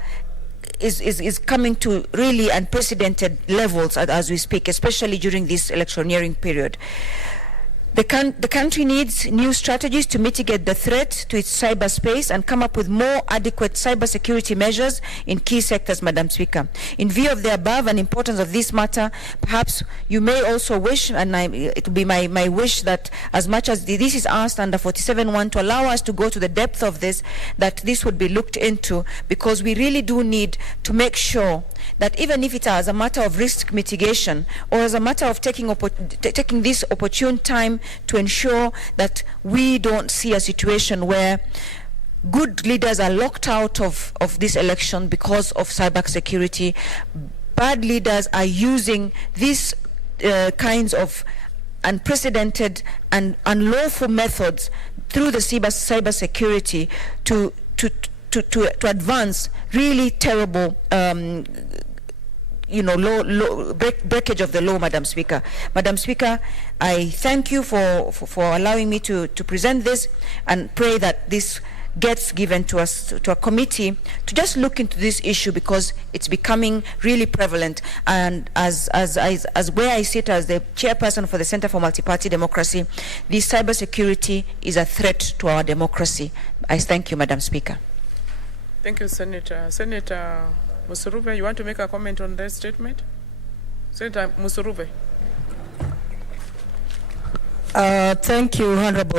is coming to really unprecedented levels as we speak, especially during this electioneering period? The country needs new strategies to mitigate the threat to its cyberspace and come up with more adequate cybersecurity measures in key sectors, Madam Speaker. In view of the above and importance of this matter, perhaps you may also wish, and it will be my wish, that as much as this is asked under 47.1 to allow us to go to the depth of this, that this would be looked into, because we really do need to make sure that even if it's as a matter of risk mitigation or as a matter of taking this opportune time to ensure that we don't see a situation where good leaders are locked out of this election because of cybersecurity. Bad leaders are using these kinds of unprecedented and unlawful methods through the cybersecurity to advance really terrible breakage of the law, Madam Speaker. Madam Speaker, I thank you for allowing me to present this, and pray that this gets given to us, to a committee, to just look into this issue, because it's becoming really prevalent. And as where I sit as the chairperson for the Center for Multi-Party Democracy, this cybersecurity is a threat to our democracy. I thank you, Madam Speaker. Thank you, Senator. Senator Musuruve, you want to make a comment on that statement? Senator Musuruve. Thank you, Honorable